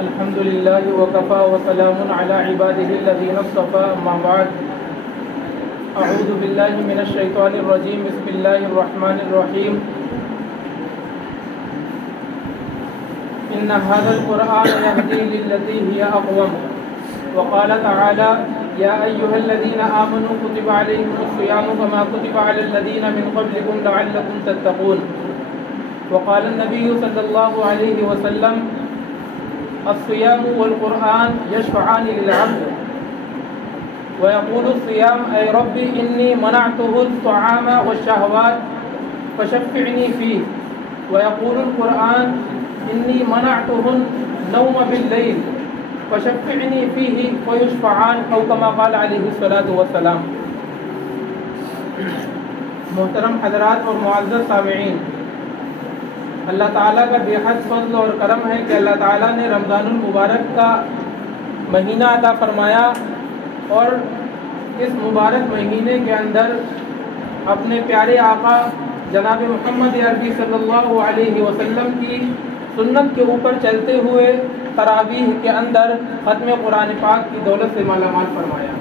الحمد لله وكفى وسلام على عباده الذين اصطفى أما بعد أعوذ بالله من الشيطان الرجيم بسم الله الرحمن الرحيم إن هذا القرآن يهدي للتي هي أقوم وقال تعالى يا أيها الذين آمنوا كتب عليكم الصيام كما كتب على الذين من قبلكم لعلكم تتقون وقال النبي صلى الله عليه وسلم الصيام والقرآن يشفعان للعبد ويقول الصيام أي ربي إني منعته الطعام والشهوات فشفعني فيه ويقول القرآن إني منعته النوم بالليل فشفعني فيه ويشفعان أو كما قال عليه الصلاة والسلام. محترم حضرات اور معزز سامعین، اللہ تعالیٰ کا بے حد فضل اور کرم ہے کہ اللہ تعالیٰ نے رمضان المبارک کا مہینہ عطا فرمایا اور اس مبارک مہینے کے اندر اپنے پیارے آقا جناب محمد عربی صلی اللہ علیہ وسلم کی سنت کے اوپر چلتے ہوئے تراویح کے اندر ختم قرآن پاک کی دولت سے مالا مال فرمایا.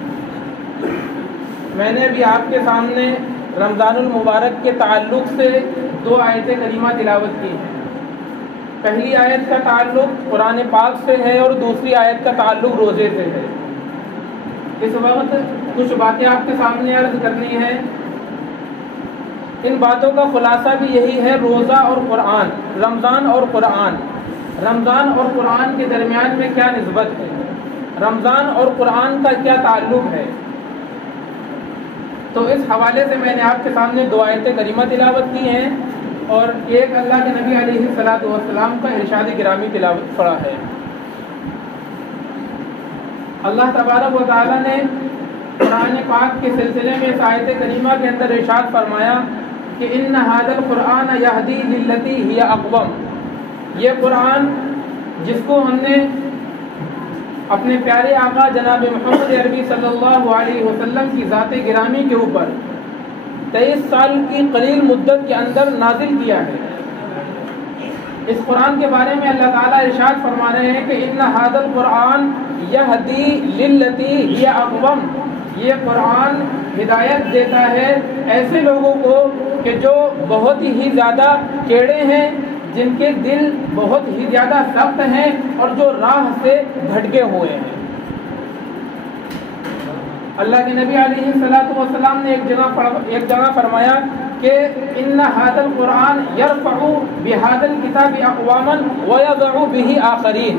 میں نے ابھی آپ کے سامنے رمضان المبارک کے تعلق سے 2 آیتیں کریمہ تلاوت کی ہیں. پہلی آیت کا تعلق قرآن پاک سے ہے اور دوسری آیت کا تعلق روزے سے ہے. اس وقت کچھ باتیں آپ کے سامنے عرض کرنی ہے. ان باتوں کا خلاصہ بھی یہی ہے، روزہ اور قرآن، رمضان اور قرآن، رمضان اور قرآن کے درمیان میں کیا نسبت ہے، رمضان اور قرآن کا کیا تعلق ہے. تو اس حوالے سے میں نے آپ کے سامنے 2 آیتیں کریمہ تلاوت کی ہیں اور ایک اللہ کے نبی علیہ الصلوۃ والسلام کا ارشاد گرامی تلاوت پڑھا ہے. اللہ تبارک و تعالی نے قرآن پاک کے سلسلے میں اس آیت کریمہ کے اندر ارشاد فرمایا کہ ان ھذا القرآن یہدی للتی ہی اقوم. یہ قرآن جس کو ہم نے اپنے پیارے آقا جناب محمد عربی صلی اللہ علیہ وسلم کی ذات گرامی کے اوپر 23 سال کی قلیل مدت کے اندر نازل کیا ہے، اس قرآن کے بارے میں اللہ تعالیٰ ارشاد فرما رہے ہیں کہ ان ھذا القرآن یہدی للتی ہی اقوم. یہ قرآن ہدایت دیتا ہے ایسے لوگوں کو کہ جو بہت ہی زیادہ ٹیڑھے ہیں، جن کے دل بہت ہی زیادہ سخت ہیں اور جو راہ سے بھٹکے ہوئے ہیں. اللہ کے نبی علیہ الصلوۃ والسلام نے ایک جگہ فرمایا کہ ان ھذا القرآن یرفع بھذا الکتاب اقواما ویضع بہ آخرین،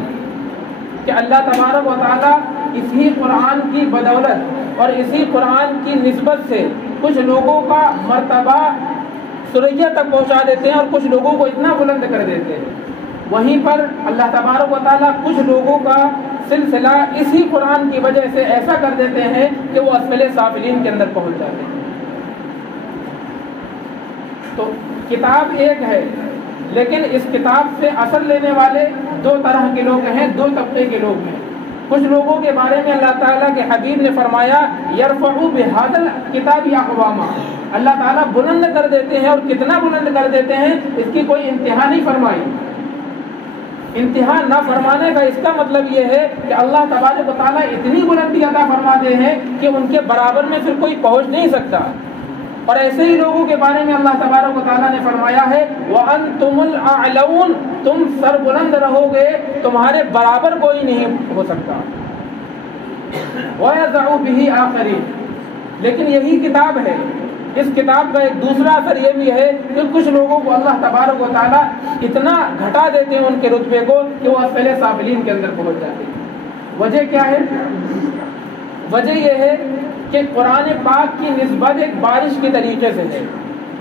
کہ اللہ تبارک و تعالیٰ اسی قرآن کی بدولت اور اسی قرآن کی نسبت سے کچھ لوگوں کا مرتبہ سریا تک پہنچا دیتے ہیں اور کچھ لوگوں کو اتنا بلند کر دیتے ہیں. وہیں پر اللہ تبارک و تعالیٰ کچھ لوگوں کا سلسلہ اسی قرآن کی وجہ سے ایسا کر دیتے ہیں کہ وہ اسفل سافلین کے اندر پہنچ جاتے ہیں. تو کتاب ایک ہے، لیکن اس کتاب سے اثر لینے والے 2 طرح کے لوگ ہیں، 2 طبقے کے لوگ ہیں. کچھ لوگوں کے بارے میں اللہ تعالیٰ کے حبیب نے فرمایا یرفع بھذا الکتاب اقواما، اللہ تعالیٰ بلند کر دیتے ہیں، اور کتنا بلند کر دیتے ہیں اس کی کوئی انتہا نہیں فرمائی. انتہا نہ فرمانے کا اس کا مطلب یہ ہے کہ اللہ تبارک و تعالیٰ اتنی بلندی عطا فرماتے ہیں کہ ان کے برابر میں پھر کوئی پہنچ نہیں سکتا. اور ایسے ہی لوگوں کے بارے میں اللہ تبارک و تعالیٰ نے فرمایا ہے وَأَنْتُمُ الْأَعْلَوْنَ، تم سر بلند رہو گے، تمہارے برابر کوئی نہیں ہو سکتا. وَيَضَعُ بِهِ آخَرِينَ. لیکن یہی کتاب ہے. اس کتاب کا ایک دوسرا اثر یہ بھی ہے کہ کچھ لوگوں کو اللہ تبارک و تعالیٰ اتنا گھٹا دیتے ہیں ان کے رتبے کو کہ وہ اسفل سافلین کے اندر پہنچ جاتے ہیں. وجہ کیا ہے؟ وجہ یہ ہے کہ قرآن پاک کی نسبت ایک بارش کے طریقے سے ہے.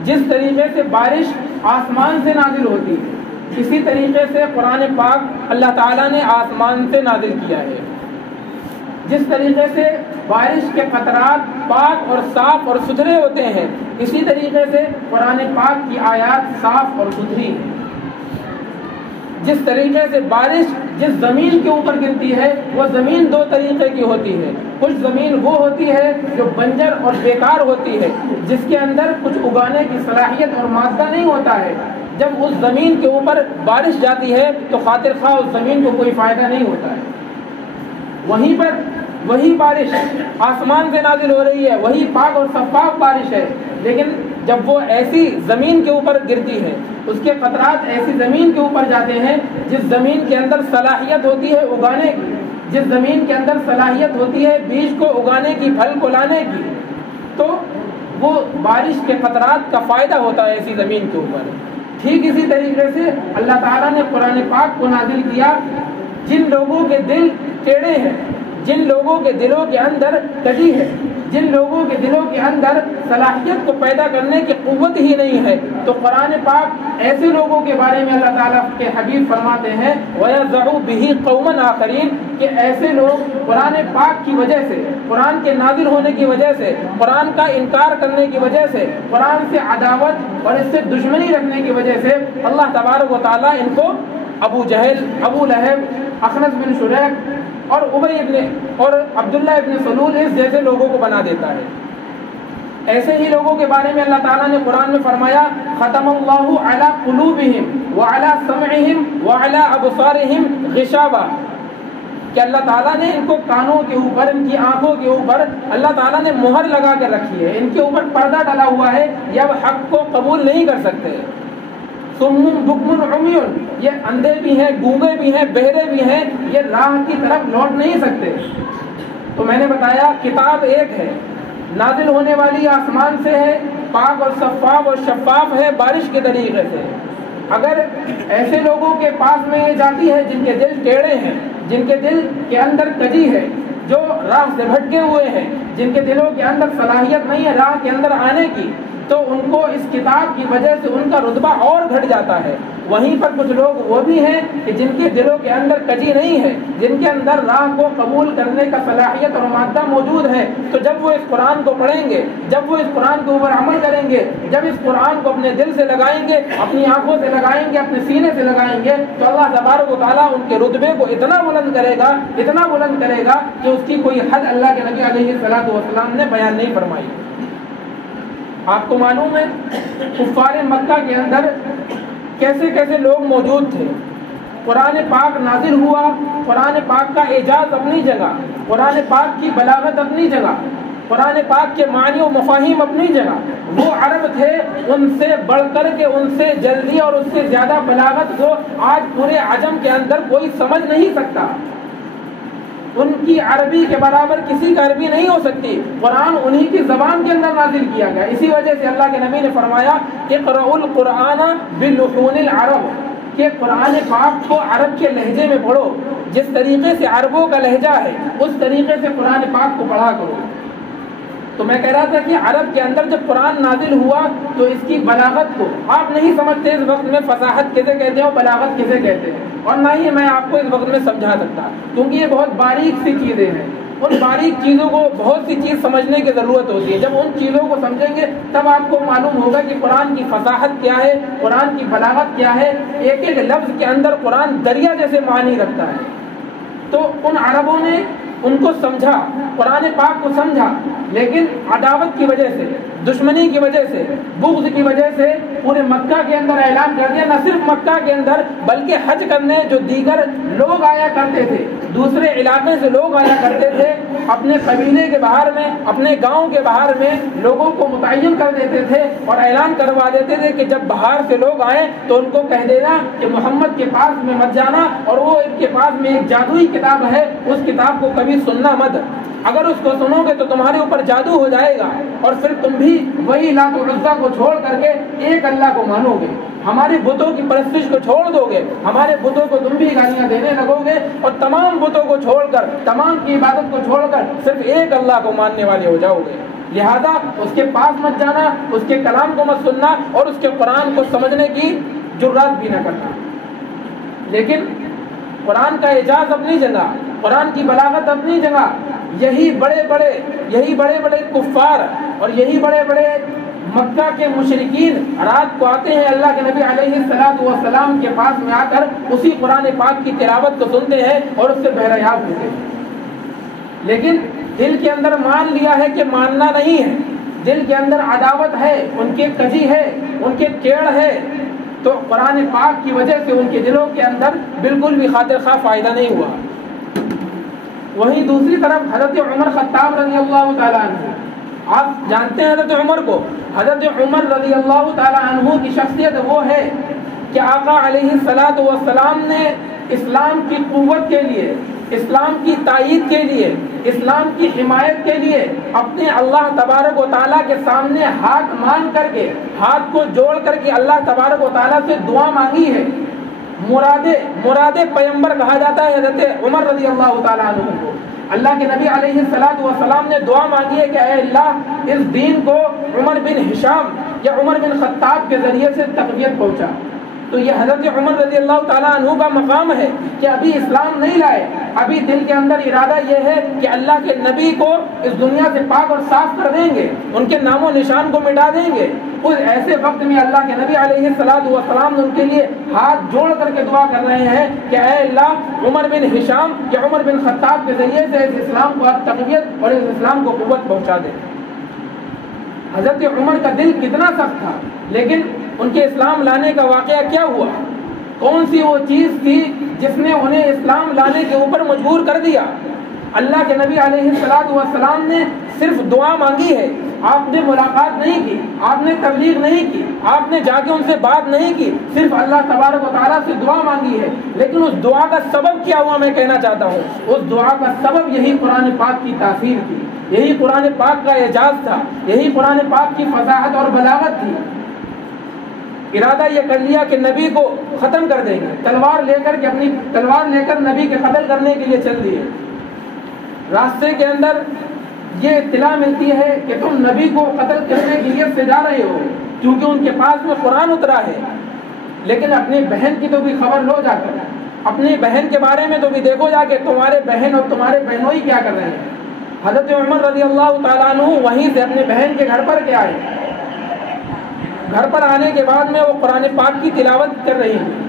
جس طریقے سے بارش آسمان سے نازل ہوتی ہے، اسی طریقے سے قرآن پاک اللہ تعالیٰ نے آسمان سے نازل کیا ہے. جس طریقے سے بارش کے قطرات پاک اور صاف اور ستھرے ہوتے ہیں، اسی طریقے سے قرآن پاک کی آیات صاف اور ستھری ہیں. جس طریقے سے بارش جس زمین کے اوپر گرتی ہے وہ زمین 2 طریقے کی ہوتی ہے. کچھ زمین وہ ہوتی ہے جو بنجر اور بیکار ہوتی ہے، جس کے اندر کچھ اگانے کی صلاحیت اور مادہ نہیں ہوتا ہے. جب اس زمین کے اوپر بارش جاتی ہے تو خاطر خواہ اس زمین کو کوئی فائدہ نہیں ہوتا ہے. وہیں پر وہی بارش آسمان سے نازل ہو رہی ہے, وہی پاک اور شفاف بارش ہے, لیکن جب وہ ایسی زمین کے اوپر گرتی ہے, اس کے قطرات ایسی زمین کے اوپر جاتے ہیں جس زمین کے اندر صلاحیت ہوتی ہے اگانے کی, جس زمین کے اندر صلاحیت ہوتی ہے بیج کو اگانے کی, پھل کو لانے کی, تو وہ بارش کے قطرات کا فائدہ ہوتا ہے ایسی زمین کے اوپر. ٹھیک اسی طریقے سے اللہ تعالیٰ نے قرآن پاک کو نازل کیا. جن لوگوں کے دل ٹیڑھے ہیں, جن لوگوں کے دلوں کے اندر کجی ہے, جن لوگوں کے دلوں کے اندر صلاحیت کو پیدا کرنے کی قوت ہی نہیں ہے, تو قرآن پاک ایسے لوگوں کے بارے میں اللہ تعالیٰ کے حبیب فرماتے ہیں وَيَضَعُ بِهِ قَوْمًا آخَرِينَ, کہ ایسے لوگ قرآن پاک کی وجہ سے, قرآن کے نازل ہونے کی وجہ سے, قرآن کا انکار کرنے کی وجہ سے, قرآن سے عداوت اور اس سے دشمنی رکھنے کی وجہ سے اللہ تبارک و تعالیٰ ان کو ابو جہل, ابو لہب, اخنس بن شریح اور ابی ابن اور عبداللہ ابن سلول اس جیسے لوگوں کو بنا دیتا ہے. ایسے ہی لوگوں کے بارے میں اللہ تعالیٰ نے قرآن میں فرمایا ختم اللہ علی قلوبہم وعلی سمعہم وعلی ابصارہم غشاوہ, کہ اللہ تعالیٰ نے ان کو کانوں کے اوپر, ان کی آنکھوں کے اوپر اللہ تعالیٰ نے مہر لگا کے رکھی ہے, ان کے اوپر پردہ ڈلا ہوا ہے, یہ اب حق کو قبول نہیں کر سکتے. سم بکم عمی, یہ اندھے بھی ہیں, گونگے بھی ہیں, بہرے بھی ہیں, یہ راہ کی طرف لوٹ نہیں سکتے. تو میں نے بتایا کتاب ایک ہے, نازل ہونے والی آسمان سے ہے, پاک اور صفاف اور شفاف ہے بارش کے طریقے سے. اگر ایسے لوگوں کے پاس میں یہ جاتی ہے جن کے دل ٹیڑھے ہیں, جن کے دل کے اندر کجی ہے, جو راہ سے بھٹکے ہوئے ہیں, جن کے دلوں کے اندر صلاحیت نہیں ہے راہ کے اندر آنے کی, تو ان کو اس کتاب کی وجہ سے ان کا رتبہ اور گھٹ جاتا ہے. وہیں پر کچھ لوگ وہ بھی ہیں کہ جن کے دلوں کے اندر کجی نہیں ہے, جن کے اندر راہ کو قبول کرنے کا صلاحیت اور مادہ موجود ہے, تو جب وہ اس قرآن کو پڑھیں گے, جب وہ اس قرآن کے اوپر عمل کریں گے, جب اس قرآن کو اپنے دل سے لگائیں گے, اپنی آنکھوں سے لگائیں گے, اپنے سینے سے لگائیں گے, تو اللہ تبارک و تعالیٰ ان کے رتبے کو اتنا بلند کرے گا, اتنا بلند کرے گا کہ اس کی کوئی حد اللہ کے نبی علیہ الصلوۃ والسلام نے بیان نہیں فرمائی. آپ کو معلوم ہے کفار مکہ کے اندر کیسے کیسے لوگ موجود تھے. قرآن پاک نازل ہوا, قرآن پاک کا اعجاز اپنی جگہ, قرآن پاک کی بلاغت اپنی جگہ, قرآن پاک کے معنی و مفاہیم اپنی جگہ. وہ عرب تھے, ان سے بڑھ کر کے, ان سے جلدی اور اس سے زیادہ بلاغت کو آج پورے عجم کے اندر کوئی سمجھ نہیں سکتا. ان کی عربی کے برابر کسی کا عربی نہیں ہو سکتی. قرآن انہی کی زبان کے اندر نازل کیا گیا. اسی وجہ سے اللہ کے نبی نے فرمایا اقرؤوا القرآن بلحون العرب, کہ قرآن پاک کو عرب کے لہجے میں پڑھو, جس طریقے سے عربوں کا لہجہ ہے اس طریقے سے قرآن پاک کو پڑھا کرو. تو میں کہہ رہا تھا کہ عرب کے اندر جب قرآن نازل ہوا تو اس کی بلاغت کو آپ نہیں سمجھتے اس وقت میں فصاحت کسے کہتے ہیں اور بلاغت کسے کہتے ہیں, اور نہ ہی میں آپ کو اس وقت میں سمجھا سکتا, کیونکہ یہ بہت باریک سی چیزیں ہیں. ان باریک چیزوں کو بہت سی چیز سمجھنے کی ضرورت ہوتی ہے. جب ان چیزوں کو سمجھیں گے تب آپ کو معلوم ہوگا کہ قرآن کی فصاحت کیا ہے, قرآن کی بلاغت کیا ہے. ایک ایک لفظ کے اندر قرآن دریا جیسے معنی رکھتا ہے. تو ان عربوں نے ان کو سمجھا, قرآن پاک کو سمجھا, لیکن عداوت کی وجہ سے, دشمنی کی وجہ سے, بغض کی وجہ سے پورے مکہ کے اندر اعلان کر دیا. نہ صرف مکہ کے اندر بلکہ حج کرنے جو دیگر لوگ آیا کرتے تھے, دوسرے علاقے سے لوگ آیا کرتے تھے, اپنے قبیلے کے باہر میں, اپنے گاؤں کے باہر میں لوگوں کو متعین کر دیتے تھے اور اعلان کروا دیتے تھے کہ جب باہر سے لوگ آئیں تو ان کو کہہ دینا کہ محمد کے پاس میں مت جانا, اور وہ ان کے پاس میں ایک جادوئی کتاب ہے, اس کتاب کو کبھی سننا مت. اگر اس کو سنو گے تو تمہارے اوپر جادو ہو جائے گا, اور پھر تم بھی وہی لات و عزا کو چھوڑ کر کے ایک اللہ کو مانو گے, ہمارے بتوں کی پرستش کو چھوڑ دو گے, ہمارے بتوں کو تم بھی گالیاں دینے لگو گے, اور تمام بتوں کو چھوڑ کر, تمام کی عبادت کو چھوڑ کر صرف ایک اللہ کو ماننے والے ہو جاؤ گے. لہذا اس کے پاس مت جانا, اس کے کلام کو مت سننا, اور اس کے قرآن کو سمجھنے کی جرات بھی نہ کرنا. لیکن قرآن کا اعجاز اپنی جگہ, قرآن کی بلاغت اپنی جگہ. یہی بڑے بڑے کفار اور یہی بڑے بڑے مکہ کے مشرکین رات کو آتے ہیں اللہ کے نبی علیہ الصلوۃ والسلام کے پاس میں آ کر اسی قرآن پاک کی تلاوت کو سنتے ہیں اور اس سے بہریاب ہوتے ہیں. لیکن دل کے اندر مان لیا ہے کہ ماننا نہیں ہے, دل کے اندر عداوت ہے, ان کے کجی ہے, ان کے کیڑ ہے. تو قرآن پاک کی وجہ سے ان کے دلوں کے اندر بالکل بھی خاطر خواہ فائدہ نہیں ہوا۔ وہیں دوسری طرف حضرت عمر خطاب رضی اللہ تعالیٰ عنہ، آپ جانتے ہیں حضرت عمر کو، حضرت عمر رضی اللہ تعالیٰ عنہ کی شخصیت وہ ہے کہ آقا علیہ الصلوۃ والسلام نے اسلام کی قوت کے لیے، اسلام کی تائید کے لیے، اسلام کی حمایت کے لیے اپنے اللہ تبارک و تعالیٰ کے سامنے ہاتھ مان کر کے، ہاتھ کو جوڑ کر کے اللہ تبارک و تعالیٰ سے دعا مانگی ہے۔ مراد پیغمبر کہا جاتا ہے حضرت عمر رضی اللہ تعالیٰ عنہ کو۔ اللہ کے نبی علیہ الصلوۃ والسلام نے دعا مانگی ہے کہ اے اللہ اس دین کو عمر بن ہشام یا عمر بن خطاب کے ذریعے سے تقویت پہنچا۔ تو یہ حضرت عمر رضی اللہ تعالیٰ عنہ کا مقام ہے کہ ابھی اسلام نہیں لائے، ابھی دل کے اندر ارادہ یہ ہے کہ اللہ کے نبی کو اس دنیا سے پاک اور صاف کر دیں گے، ان کے نام و نشان کو مٹا دیں گے۔ اس ایسے وقت میں اللہ کے نبی علیہ الصلوۃ والسلام نے ان کے لیے ہاتھ جوڑ کر کے دعا کر رہے ہیں کہ اے اللہ عمر بن ہشام یا عمر بن خطاب کے ذریعے سے اس اسلام کو آپ تقویت اور اس اسلام کو قوت پہنچا دیں۔ حضرت عمر کا دل کتنا سخت تھا، لیکن ان کے اسلام لانے کا واقعہ کیا ہوا؟ کون سی وہ چیز تھی جس نے انہیں اسلام لانے کے اوپر مجبور کر دیا؟ اللہ کے نبی علیہ الصلوۃ والسلام نے صرف دعا مانگی ہے، آپ نے ملاقات نہیں کی، آپ نے تبلیغ نہیں کی، آپ نے جا کے ان سے بات نہیں کی، صرف اللہ تبارک و تعالیٰ سے دعا مانگی ہے۔ لیکن اس دعا کا سبب کیا ہوا میں کہنا چاہتا ہوں، اس دعا کا سبب یہی قرآن پاک کی تاثیر تھی، یہی قرآن پاک کا اعجاز تھا، یہی قرآن پاک کی فصاحت اور بلاغت تھی۔ ارادہ یہ کر لیا کہ نبی کو ختم کر دیں گے، تلوار لے کر نبی کے قتل کرنے کے لیے چل دیے۔ راستے کے اندر یہ اطلاع ملتی ہے کہ تم نبی کو قتل کرنے کی نیت سے جا رہے ہو، کیونکہ ان کے پاس میں قرآن اترا ہے۔ لیکن اپنی بہن کی تو بھی خبر لو جا کر، اپنی بہن کے بارے میں تو بھی دیکھو جا کے تمہارے بہن اور تمہارے بہنوئی کیا کر رہے ہیں۔ حضرت عمر رضی اللہ تعالیٰ عنہ وہیں سے اپنے بہن کے گھر پر کے آئے۔ گھر پر آنے کے بعد میں وہ قرآن پاک کی تلاوت کر رہی ہیں۔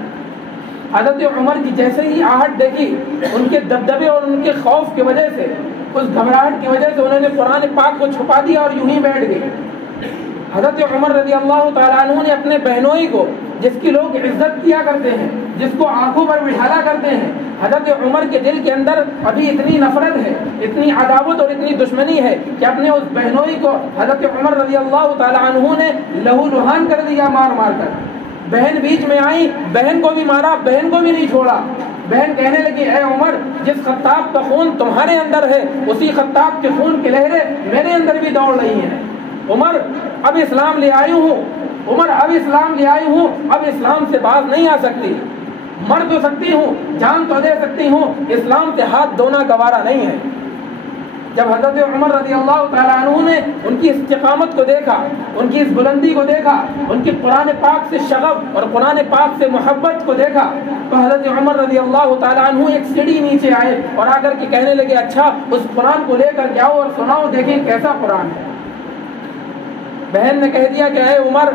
حضرت عمر کی جیسے ہی آہٹ دیکھی، ان کے دبدبے اور ان کے خوف کی وجہ سے، اس گھبراہٹ کی وجہ سے انہوں نے قرآن پاک کو چھپا دیا اور یوں ہی بیٹھ گئے۔ حضرت عمر رضی اللہ تعالیٰ عنہ نے اپنے بہنوئی کو، جس کی لوگ عزت کیا کرتے ہیں، جس کو آنکھوں پر بٹھایا کرتے ہیں، حضرت عمر کے دل کے اندر ابھی اتنی نفرت ہے، اتنی عداوت اور اتنی دشمنی ہے کہ اپنے اس بہنوئی کو حضرت عمر رضی اللہ تعالیٰ عنہ نے لہو لہان کر دیا مار مار کر۔ بہن بیچ میں آئی، بہن کو بھی مارا، بہن کو بھی نہیں چھوڑا۔ بہن کہنے لگی اے عمر، جس خطاب کا خون تمہارے اندر ہے اسی خطاب کے خون کی لہریں میرے اندر بھی دوڑ رہی ہیں۔ عمر اب اسلام لے آئی ہوں، عمر اب اسلام لے آئی ہوں، اب اسلام سے باز نہیں آ سکتی، مر تو سکتی ہوں، جان تو دے سکتی ہوں، اسلام سے ہاتھ دھونا گوارا نہیں ہے۔ جب حضرت عمر رضی اللہ تعالیٰ عنہ نے ان کی استقامت کو دیکھا، ان کی اس بلندی کو دیکھا، ان کی قرآن پاک سے شغف اور قرآن پاک سے محبت کو دیکھا، تو حضرت عمر رضی اللہ تعالیٰ عنہ ایک سیڑھی نیچے آئے اور آ کر کے کہنے لگے اچھا اس قرآن کو لے کر جاؤ اور سناؤ، دیکھیں کیسا قرآن ہے۔ بہن نے کہہ دیا کہ اے عمر،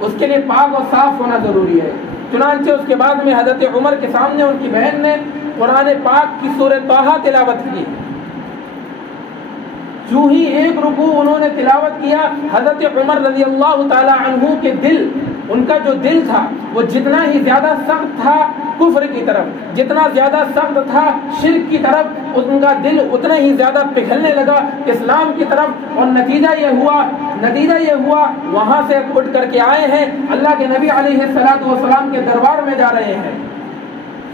اس کے لیے پاک اور صاف ہونا ضروری ہے۔ چنانچہ اس کے بعد میں حضرت عمر کے سامنے ان کی بہن نے قرآن پاک کی سورہ طٰہٰ تلاوت کی۔ جو ہی ایک رکوع انہوں نے تلاوت کیا، حضرت عمر رضی اللہ تعالی عنہ کے دل، ان کا جو دل تھا وہ جتنا ہی زیادہ سخت تھا کفر کی طرف، جتنا زیادہ سخت تھا شرک کی طرف، ان کا دل اتنا ہی زیادہ پگھلنے لگا اسلام کی طرف۔ اور نتیجہ یہ ہوا وہاں سے اٹھ کر کے آئے ہیں، اللہ کے نبی علیہ الصلوۃ والسلام کے دربار میں جا رہے ہیں۔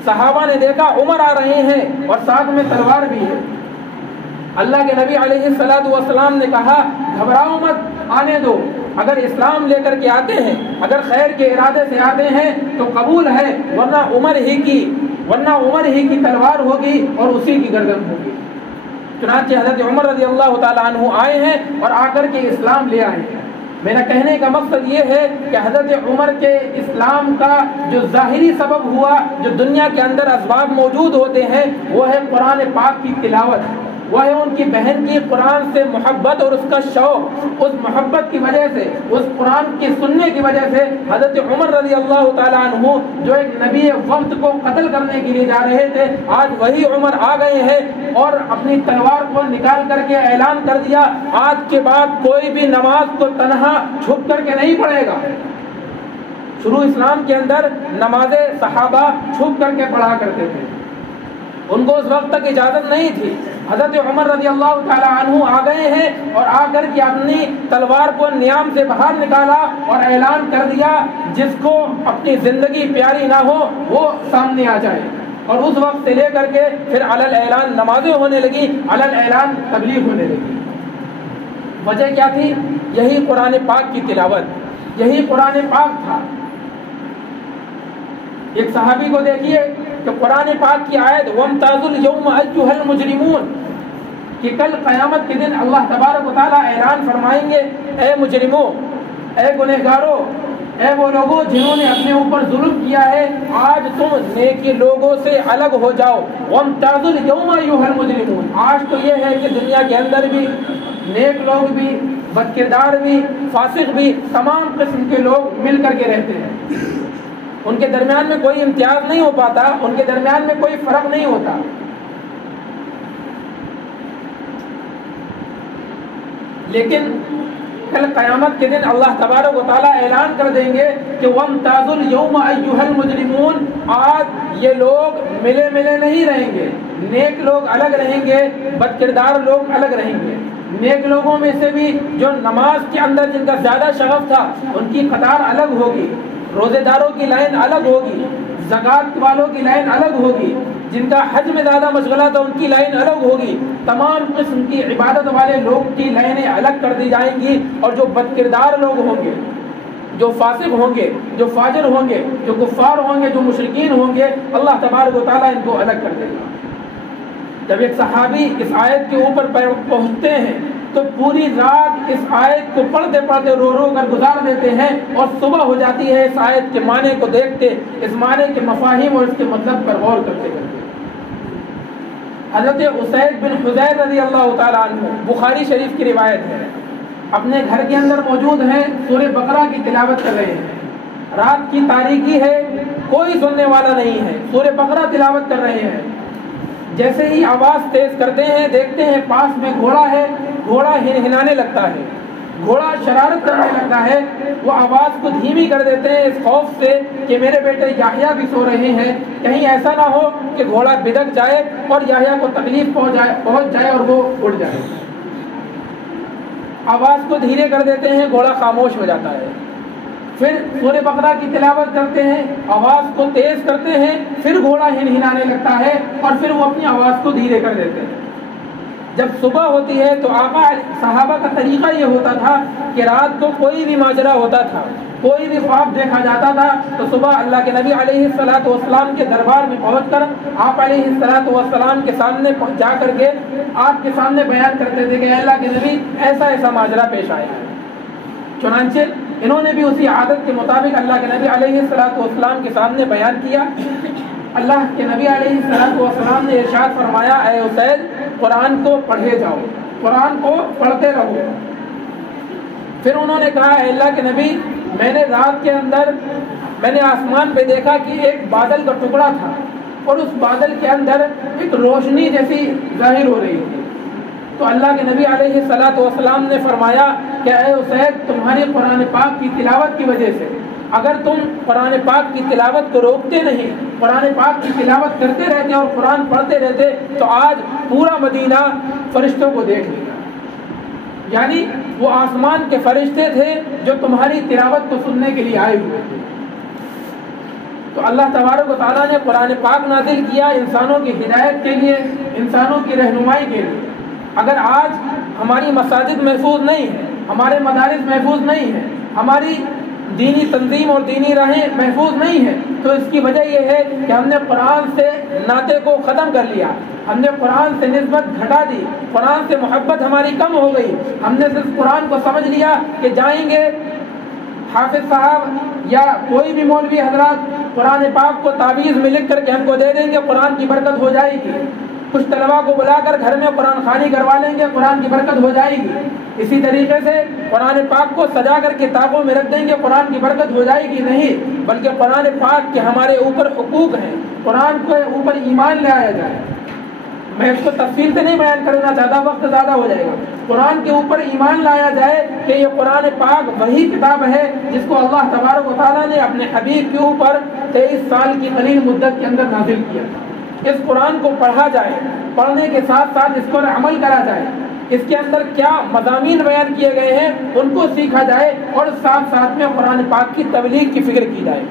صحابہ نے دیکھا عمر آ رہے ہیں اور ساتھ میں تلوار بھی ہے۔ اللہ کے نبی علیہ الصلوۃ والسلام نے کہا گھبراؤ مت، آنے دو، اگر اسلام لے کر کے آتے ہیں، اگر خیر کے ارادے سے آتے ہیں تو قبول ہے، ورنہ عمر ہی کی تلوار ہوگی اور اسی کی گردن ہوگی۔ چنانچہ حضرت عمر رضی اللہ تعالیٰ عنہ آئے ہیں اور آ کر کے اسلام لے آئے ہیں۔ میرا کہنے کا مقصد یہ ہے کہ حضرت عمر کے اسلام کا جو ظاہری سبب ہوا، جو دنیا کے اندر اسباب موجود ہوتے ہیں، وہ ہے قرآن پاک کی تلاوت، وہ ہے ان کی بہن کی قرآن سے محبت اور اس کا شوق۔ اس محبت کی وجہ سے، اس قرآن کے سننے کی وجہ سے حضرت عمر رضی اللہ تعالیٰ عنہ جو ایک نبی وقت کو قتل کرنے کے لیے جا رہے تھے، آج وہی عمر آ گئے ہیں اور اپنی تلوار کو نکال کر کے اعلان کر دیا آج کے بعد کوئی بھی نماز کو تنہا چھپ کر کے نہیں پڑھے گا، شروع اسلام کے اندر نماز صحابہ چھپ کر کے پڑھا کرتے تھے، ان کو اس وقت تک اجازت نہیں تھی۔ حضرت عمر رضی اللہ تعالی عنہ آ گئے ہیں اور آ کر کے اپنی تلوار کو نیام سے باہر نکالا اور اعلان کر دیا جس کو اپنی زندگی پیاری نہ ہو وہ سامنے آ جائے، اور اس وقت سے لے کر کے پھر علل اعلان نمازیں ہونے لگی، علل اعلان تبلیغ ہونے لگی۔ وجہ کیا تھی؟ یہی قرآن پاک کی تلاوت، یہی قرآن پاک تھا۔ ایک صحابی کو دیکھیے کہ قرآن پاک کی آیت وَامْتَازُوا الْيَوْمَ أَيُّهَا الْمُجْرِمُونَ کہ کل قیامت کے دن اللہ تبارک و تعالیٰ اعلان فرمائیں گے، اے مجرموں، اے گنہگاروں، اے وہ لوگوں جنہوں نے اپنے اوپر ظلم کیا ہے، آج تم نیکی لوگوں سے الگ ہو جاؤ۔ وَامْتَازُوا الْيَوْمَ أَيُّهَا الْمُجْرِمُونَ آج تو یہ ہے کہ دنیا کے اندر بھی نیک لوگ بھی، بد کردار بھی، فاسق بھی، تمام قسم کے لوگ مل کر کے رہتے ہیں، ان کے درمیان میں کوئی امتیاز نہیں ہو پاتا، ان کے درمیان میں کوئی فرق نہیں ہوتا۔ لیکن کل قیامت کے دن اللہ تبارک و تعالیٰ اعلان کر دیں گے کہ وَامْتَازُوا الْيَوْمَ أَيُّهَا الْمُجْرِمُونَ آج یہ لوگ ملے ملے نہیں رہیں گے، نیک لوگ الگ رہیں گے، بد کردار لوگ الگ رہیں گے۔ نیک لوگوں میں سے بھی جو نماز کے اندر جن کا زیادہ شغف تھا ان کی قطار الگ ہوگی، روزے داروں کی لائن الگ ہوگی، زکوٰۃ والوں کی لائن الگ ہوگی، جن کا حج میں زیادہ مشغلہ تھا ان کی لائن الگ ہوگی، تمام قسم کی عبادت والے لوگ کی لائنیں الگ کر دی جائیں گی، اور جو بد کردار لوگ ہوں گے، جو فاسق ہوں گے، جو فاجر ہوں گے، جو کفار ہوں گے، جو مشرکین ہوں گے، اللہ تبارک و تعالیٰ ان کو الگ کر دے گا۔ جب ایک صحابی اس آیت کے اوپر پہنچتے ہیں تو پوری رات اس آیت کو پڑھتے پڑھتے رو رو کر گزار دیتے ہیں، اور صبح ہو جاتی ہے اس آیت کے معنی کو دیکھتے، اس معنی کے مفاہیم اور اس کے مطلب پر غور کرتے کرتے۔ حضرت اسید بن حضیر رضی اللہ تعالیٰ عنہ، بخاری شریف کی روایت ہے، اپنے گھر کے اندر موجود ہیں، سورہ بقرہ کی تلاوت کر رہے ہیں، رات کی تاریکی ہے، کوئی سننے والا نہیں ہے، سورہ بقرہ تلاوت کر رہے ہیں، جیسے ہی آواز تیز کرتے ہیں دیکھتے ہیں پاس میں گھوڑا ہے، گھوڑا ہنہنانے لگتا ہے، گھوڑا شرارت کرنے لگتا ہے، وہ آواز کو دھیمی کر دیتے ہیں اس خوف سے کہ میرے بیٹے یحییٰ بھی سو رہے ہیں، کہیں ایسا نہ ہو کہ گھوڑا بدک جائے اور یحییٰ کو تکلیف پہنچ جائے اور وہ اڑ جائے۔ آواز کو دھیرے کر دیتے ہیں، گھوڑا خاموش ہو جاتا ہے، پھر سورہ بقرہ کی تلاوت کرتے ہیں، آواز کو تیز کرتے ہیں، پھر گھوڑا ہنہنانے لگتا ہے اور پھر وہ اپنی آواز کو دھیرے کر دیتے ہیں۔ جب صبح ہوتی ہے تو آقا صحابہ کا طریقہ یہ ہوتا تھا کہ رات کو کوئی بھی ماجرا ہوتا تھا، کوئی بھی خواب دیکھا جاتا تھا تو صبح اللہ کے نبی علیہ الصلوۃ والسلام کے دربار میں پہنچ کر آپ علیہ الصلوۃ والسلام کے سامنے جا کر کے آپ کے سامنے بیان کرتے تھے کہ اللہ کے نبی ایسا ایسا ماجرا پیش آیا ہے۔ چنانچہ انہوں نے بھی اسی عادت کے مطابق اللہ کے نبی علیہ الصلوۃ والسلام کے سامنے بیان کیا۔ اللہ کے نبی علیہ الصلوۃ والسلام نے ارشاد فرمایا، اے اسید قرآن کو پڑھے جاؤ، قرآن کو پڑھتے رہو۔ پھر انہوں نے کہا، اے اللہ کے نبی میں نے رات کے اندر میں نے آسمان پہ دیکھا کہ ایک بادل کا ٹکڑا تھا اور اس بادل کے اندر ایک روشنی جیسی ظاہر ہو رہی تھی، تو اللہ کے نبی علیہ الصلوۃ والسلام نے فرمایا کہ اے اسید تمہاری قرآن پاک کی تلاوت کی وجہ سے اگر تم قرآن پاک کی تلاوت کو روکتے نہیں، قرآن پاک کی تلاوت کرتے رہتے اور قرآن پڑھتے رہتے تو آج پورا مدینہ فرشتوں کو دیکھ لیتا، یعنی وہ آسمان کے فرشتے تھے جو تمہاری تلاوت کو سننے کے لیے آئے ہوئے تھے۔ تو اللہ تبارک و تعالیٰ نے قرآن پاک نازل کیا انسانوں کی ہدایت کے لیے، انسانوں کی رہنمائی کے لیے۔ اگر آج ہماری مساجد محفوظ نہیں ہیں، ہمارے مدارس محفوظ نہیں ہیں، ہماری دینی تنظیم اور دینی راہیں محفوظ نہیں ہیں، تو اس کی وجہ یہ ہے کہ ہم نے قرآن سے ناطے کو ختم کر لیا، ہم نے قرآن سے نسبت گھٹا دی، قرآن سے محبت ہماری کم ہو گئی، ہم نے صرف قرآن کو سمجھ لیا کہ جائیں گے حافظ صاحب یا کوئی بھی مولوی حضرات قرآن پاک کو تعویذ میں لکھ کر کے ہم کو دے دیں گے، قرآن کی برکت ہو جائے گی، کچھ طلباء کو بلا کر گھر میں قرآن خوانی کروا لیں گے، قرآن کی برکت ہو جائے گی۔ اسی طریقے سے قرآن پاک کو سجا کر کتابوں میں رکھ دیں گے، قرآن کی برکت ہو جائے گی، نہیں، بلکہ قرآن پاک کے ہمارے اوپر حقوق ہیں، قرآن کے اوپر ایمان لے آیا جائے، میں اس کو تفصیل سے نہیں بیان کرنا چاہتا، وقت زیادہ ہو جائے گا۔ قرآن کے اوپر ایمان لایا جائے کہ یہ قرآن پاک وہی کتاب ہے جس کو اللہ تبارک و تعالیٰ نے اپنے حبیب کے اوپر 23 سال کی قلیل مدت کے اندر نازل کیا تھا۔ اس قرآن کو پڑھا جائے، پڑھنے کے ساتھ ساتھ اس پر عمل کرا جائے، اس کے اندر کیا مضامین بیان کیے گئے ہیں ان کو سیکھا جائے، اور ساتھ ساتھ میں قرآن پاک کی تبلیغ کی فکر کی جائے۔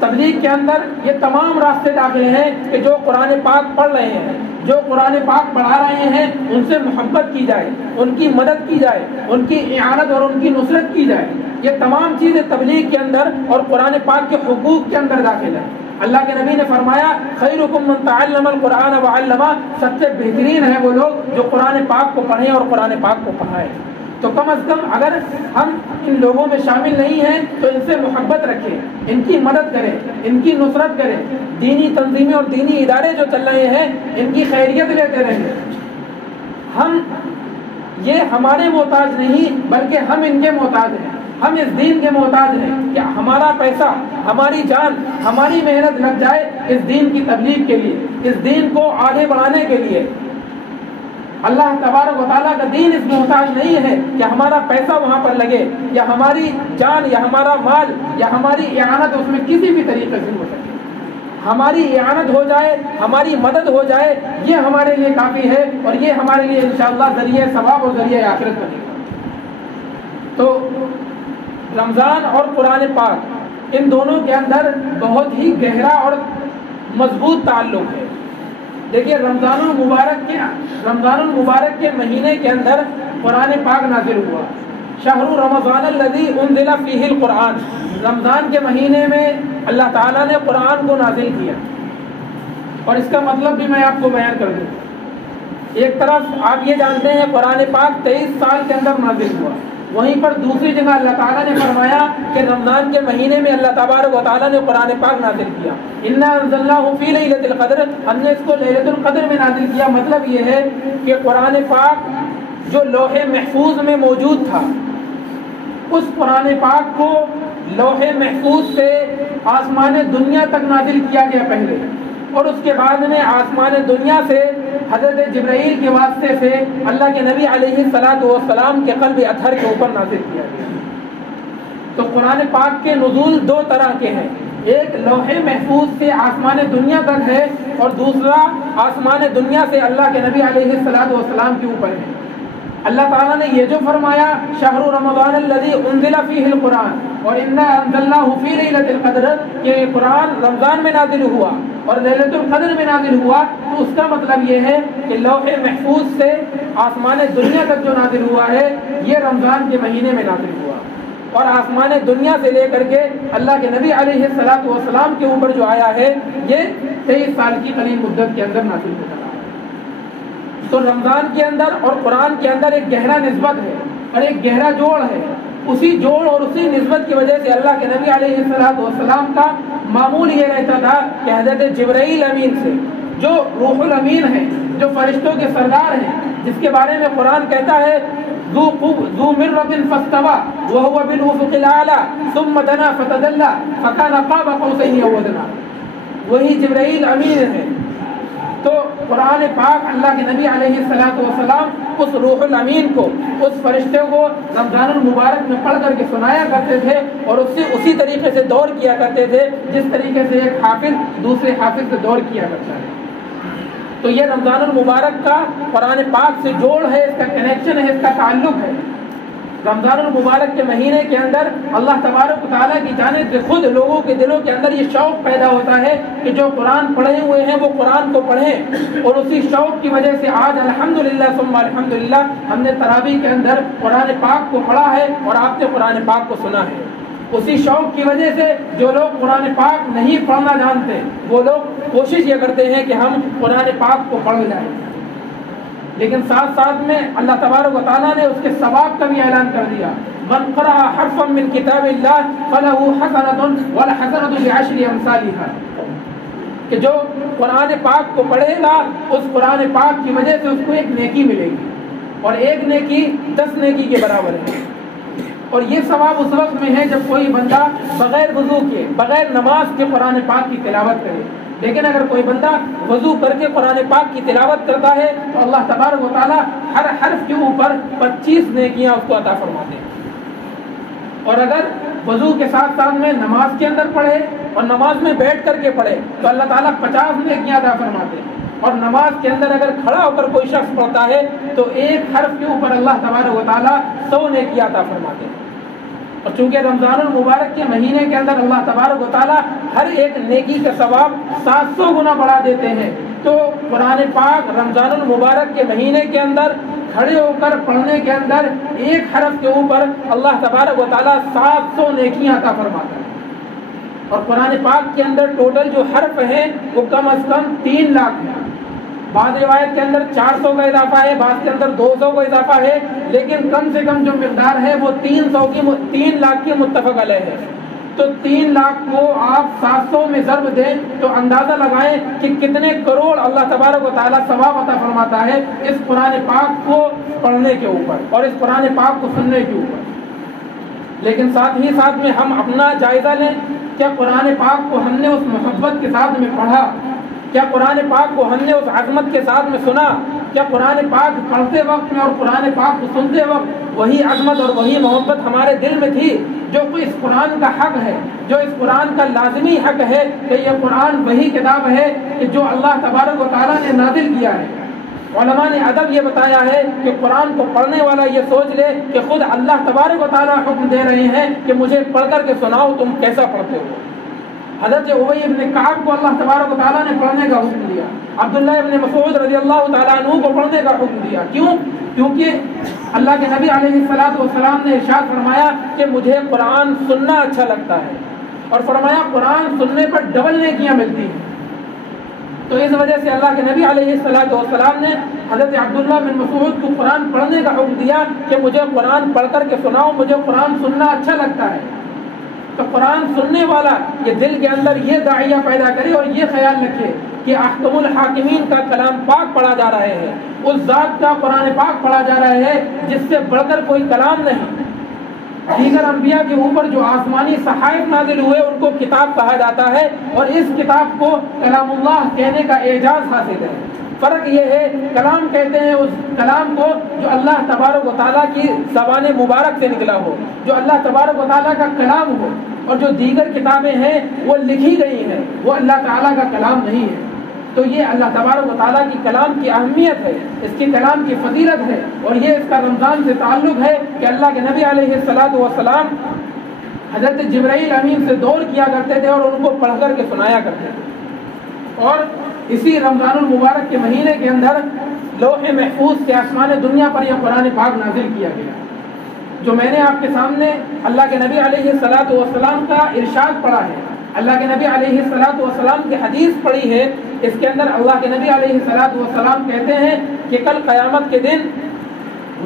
تبلیغ کے اندر یہ تمام راستے داخل ہیں کہ جو قرآن پاک پڑھ رہے ہیں، جو قرآن پاک پڑھا رہے ہیں، ان سے محبت کی جائے، ان کی مدد کی جائے، ان کی اعانت اور ان کی نصرت کی جائے۔ یہ تمام چیزیں تبلیغ کے اندر اور قرآن پاک کے حقوق کے اندر داخل ہیں۔ اللہ کے نبی نے فرمایا خیرکم من تعلم القرآن وعلمہ، سب سے بہترین ہیں وہ لوگ جو قرآن پاک کو پڑھیں اور قرآن پاک کو پڑھائیں۔ تو کم از کم اگر ہم ان لوگوں میں شامل نہیں ہیں تو ان سے محبت رکھیں، ان کی مدد کریں، ان کی نصرت کریں، دینی تنظیمیں اور دینی ادارے جو چل رہے ہیں ان کی خیریت لیتے رہیں۔ ہم یہ ہمارے محتاج نہیں بلکہ ہم ان کے محتاج ہیں، ہم اس دین کے محتاج ہیں کہ ہمارا پیسہ، ہماری جان، ہماری محنت لگ جائے اس دین کی تبلیغ کے لیے، اس دین کو آگے بڑھانے کے لیے۔ اللہ تبارک و تعالیٰ کا دین اس محتاج نہیں ہے کہ ہمارا پیسہ وہاں پر لگے، یا ہماری جان یا ہمارا مال یا ہماری اعانت اس میں کسی بھی طریقے سے ہو سکے۔ ہماری اعانت ہو جائے، ہماری مدد ہو جائے، یہ ہمارے لیے کافی ہے، اور یہ ہمارے لیے انشاءاللہ ذریعہ ثواب اور ذریعہ آخرت بنے گا۔ تو رمضان اور قرآن پاک ان دونوں کے اندر بہت ہی گہرا اور مضبوط تعلق ہے۔ دیکھیے رمضان المبارک کے مہینے کے اندر قرآن پاک نازل ہوا۔ شہر رمضان الذی انزل فیہ القرآن، رمضان کے مہینے میں اللہ تعالیٰ نے قرآن کو نازل کیا، اور اس کا مطلب بھی میں آپ کو بیان کر دوں۔ ایک طرف آپ یہ جانتے ہیں قرآن پاک 23 سال کے اندر نازل ہوا، وہیں پر دوسری جگہ اللہ تعالیٰ نے فرمایا کہ رمضان کے مہینے میں اللہ تبارک و تعالیٰ نے قرآن پاک نازل کیا۔ انا انزلناہ فی لیلۃ القدر، ہم نے اس کو لیلۃ القدر میں نازل کیا۔ مطلب یہ ہے کہ قرآن پاک جو لوح محفوظ میں موجود تھا، اس قرآن پاک کو لوح محفوظ سے آسمان دنیا تک نازل کیا گیا پہلے، اور اس کے بعد میں آسمان دنیا سے حضرت جبرائیل کے واسطے سے اللہ کے نبی علیہ الصلوۃ والسلام کے قلب اطہر کے اوپر نازل کیا گیا۔ تو قرآن پاک کے نزول دو طرح کے ہیں، ایک لوح محفوظ سے آسمان دنیا تک ہے، اور دوسرا آسمان دنیا سے اللہ کے نبی علیہ الصلوۃ والسلام کے اوپر ہے۔ اللہ تعالیٰ نے یہ جو فرمایا شہر رمضان الذی انزل فیہ القرآن اور انا انزلناہ فی لیلۃ القدر، کہ قرآن رمضان میں نازل ہوا اور لیلۃ القدر میں نازل ہوا، تو اس کا مطلب یہ ہے کہ لوح محفوظ سے آسمان دنیا تک جو نازل ہوا ہے یہ رمضان کے مہینے میں نازل ہوا، اور آسمان دنیا سے لے کر کے اللہ کے نبی علیہ الصلوۃ والسلام کے اوپر جو آیا ہے یہ 23 سال کی قلیل مدت کے اندر نازل ہوتا ہے۔ تو رمضان کے اندر اور قرآن کے اندر ایک گہرا نسبت ہے اور ایک گہرا جوڑ ہے۔ اسی جوڑ اور اسی نسبت کی وجہ سے اللہ کے نبی علیہ الصلوۃ والسلام کا معمول یہ رہتا تھا کہ حضرت جبرائیل امین سے، جو روح الامین ہے، جو فرشتوں کے سردار ہیں، جس کے بارے میں قرآن کہتا ہے ذو مرۃ فاستوى وهو بالافق الاعلى ثم دنا فتدلى فكان قاب قوسين او ادنى، وہی جبرائیل امین ہے۔ تو قرآن پاک اللہ کے نبی علیہ الصلوۃ والسلام اس روح الامین کو، اس فرشتے کو رمضان المبارک میں پڑھ کر کے سنایا کرتے تھے، اور اس سے اسی طریقے سے دور کیا کرتے تھے جس طریقے سے ایک حافظ دوسرے حافظ سے دور کیا کرتا ہے۔ تو یہ رمضان المبارک کا قرآن پاک سے جوڑ ہے، اس کا کنیکشن ہے، اس کا تعلق ہے۔ رمضان المبارک کے مہینے کے اندر اللہ تبارک و تعالیٰ کی جانب سے خود لوگوں کے دلوں کے اندر یہ شوق پیدا ہوتا ہے کہ جو قرآن پڑھے ہوئے ہیں وہ قرآن کو پڑھیں، اور اسی شوق کی وجہ سے آج الحمدللہ ثم الحمدللہ ہم نے تراویح کے اندر قرآن پاک کو پڑھا ہے اور آپ نے قرآن پاک کو سنا ہے۔ اسی شوق کی وجہ سے جو لوگ قرآن پاک نہیں پڑھنا جانتے وہ لوگ کوشش یہ کرتے ہیں کہ ہم قرآن پاک کو پڑھ جائیں، لیکن ساتھ ساتھ میں اللہ تبارک و تعالیٰ نے اس کے ثواب کا بھی اعلان کر دیا، من قرأ حرفا من کتاب اللہ فلہ حسنۃ والحسنۃ بعشر امثالها، کہ جو قرآن پاک کو پڑھے گا اس قرآن پاک کی وجہ سے اس کو ایک نیکی ملے گی، اور ایک نیکی 10 نیکی کے برابر ہے۔ اور یہ ثواب اس وقت میں ہے جب کوئی بندہ بغیر وضو کے، بغیر نماز کے قرآن پاک کی تلاوت کرے. لیکن اگر کوئی بندہ وضو کر کے قرآن پاک کی تلاوت کرتا ہے تو اللہ تبارک و تعالیٰ ہر حرف کے اوپر 25 نیکیاں اس کو عطا فرماتے ہیں. اور اگر وضو کے ساتھ ساتھ میں نماز کے اندر پڑھے اور نماز میں بیٹھ کر کے پڑھے تو اللہ تعالیٰ 50 نیکیاں عطا فرماتے ہیں. اور نماز کے اندر اگر کھڑا ہو کر کوئی شخص پڑھتا ہے تو ایک حرف کے اوپر اللہ تبارک و تعالیٰ 100 نیکیاں عطا فرماتے ہیں. اور چونکہ رمضان المبارک کے مہینے کے اندر اللہ تبارک و تعالیٰ ہر ایک نیکی کا ثواب 700 گنا بڑھا دیتے ہیں، تو قرآن پاک رمضان المبارک کے مہینے کے اندر کھڑے ہو کر پڑھنے کے اندر ایک حرف کے اوپر اللہ تبارک و تعالیٰ 700 نیکیاں عطا فرماتا ہے. اور قرآن پاک کے اندر ٹوٹل جو حرف ہیں وہ کم از کم 3 لاکھ ہیں. بعض روایت کے اندر 400 کا اضافہ ہے، بعض کے اندر 200 کا اضافہ ہے، لیکن کم سے کم جو مقدار ہے وہ 3 لاکھ کی متفق علیہ ہے. تو 3 لاکھ کو آپ 700 میں ضرب دیں تو اندازہ لگائیں کہ کتنے کروڑ اللہ تبارک و تعالیٰ ثواب عطا فرماتا ہے اس قرآن پاک کو پڑھنے کے اوپر اور اس قرآن پاک کو سننے کے اوپر. لیکن ساتھ ہی ساتھ میں ہم اپنا جائزہ لیں. کیا قرآن پاک کو ہم نے اس محبت کے ساتھ میں پڑھا؟ کیا قرآن پاک کو ہم نے اس عظمت کے ساتھ میں سنا؟ کیا قرآن پاک پڑھتے وقت میں اور قرآن پاک کو سنتے وقت وہی عظمت اور وہی محبت ہمارے دل میں تھی جو اس قرآن کا حق ہے، جو اس قرآن کا لازمی حق ہے کہ یہ قرآن وہی کتاب ہے کہ جو اللہ تبارک و تعالیٰ نے نازل کیا ہے؟ علماء نے ادب یہ بتایا ہے کہ قرآن کو پڑھنے والا یہ سوچ لے کہ خود اللہ تبارک و تعالیٰ حکم دے رہے ہیں کہ مجھے پڑھ کر کے سناؤ تم کیسا پڑھتے ہو. حضرت ابی ابن کعب کو اللہ تبارک و تعالیٰ نے پڑھنے کا حکم دیا، عبداللہ ابن مسعود رضی اللہ تعالیٰ عنہ کو پڑھنے کا حکم دیا. کیوں؟ کیونکہ اللہ کے نبی علیہ السلام نے ارشاد فرمایا کہ مجھے قرآن سننا اچھا لگتا ہے، اور فرمایا قرآن سننے پر ڈبل نیکیاں ملتی ہیں. تو اس وجہ سے اللہ کے نبی علیہ السلام نے حضرت عبداللہ بن مسعود کو قرآن پڑھنے کا حکم دیا کہ مجھے قرآن پڑھ کر کے سناؤ، مجھے قرآن سننا اچھا لگتا ہے. تو قرآن سننے والا یہ دل کے اندر یہ داعیہ پیدا کرے اور یہ خیال رکھے کہ احکم الحاکمین کا کلام پاک پڑھا جا رہا ہے، اس ذات کا قرآن پاک پڑھا جا رہا ہے جس سے بڑھ کر کوئی کلام نہیں. دیگر انبیاء کے اوپر جو آسمانی صحائف نازل ہوئے ان کو کتاب کہا جاتا ہے، اور اس کتاب کو کلام اللہ کہنے کا اعجاز حاصل ہے. فرق یہ ہے کلام کہتے ہیں اس کلام کو جو اللہ تبارک و تعالیٰ کی زبان مبارک سے نکلا ہو، جو اللہ تبارک و تعالیٰ کا کلام ہو. اور جو دیگر کتابیں ہیں وہ لکھی گئی ہیں، وہ اللہ تعالیٰ کا کلام نہیں ہے. تو یہ اللہ تبارک و تعالیٰ کی کلام کی اہمیت ہے، اس کی کلام کی فضیلت ہے، اور یہ اس کا رمضان سے تعلق ہے کہ اللہ کے نبی علیہ السلام حضرت جبرائیل امین سے دور کیا کرتے تھے اور ان کو پڑھ کر کے سنایا کرتے تھے. اور اسی رمضان المبارک کے مہینے کے اندر لوح محفوظ سے آسمان دنیا پر یہ قرآن پاک نازل کیا گیا. جو میں نے آپ کے سامنے اللہ کے نبی علیہ السلام کا ارشاد پڑھا ہے، اللہ کے نبی علیہ السلام کی حدیث پڑھی ہے، اس کے اندر اللہ کے نبی علیہ السلام کہتے ہیں کہ کل قیامت کے دن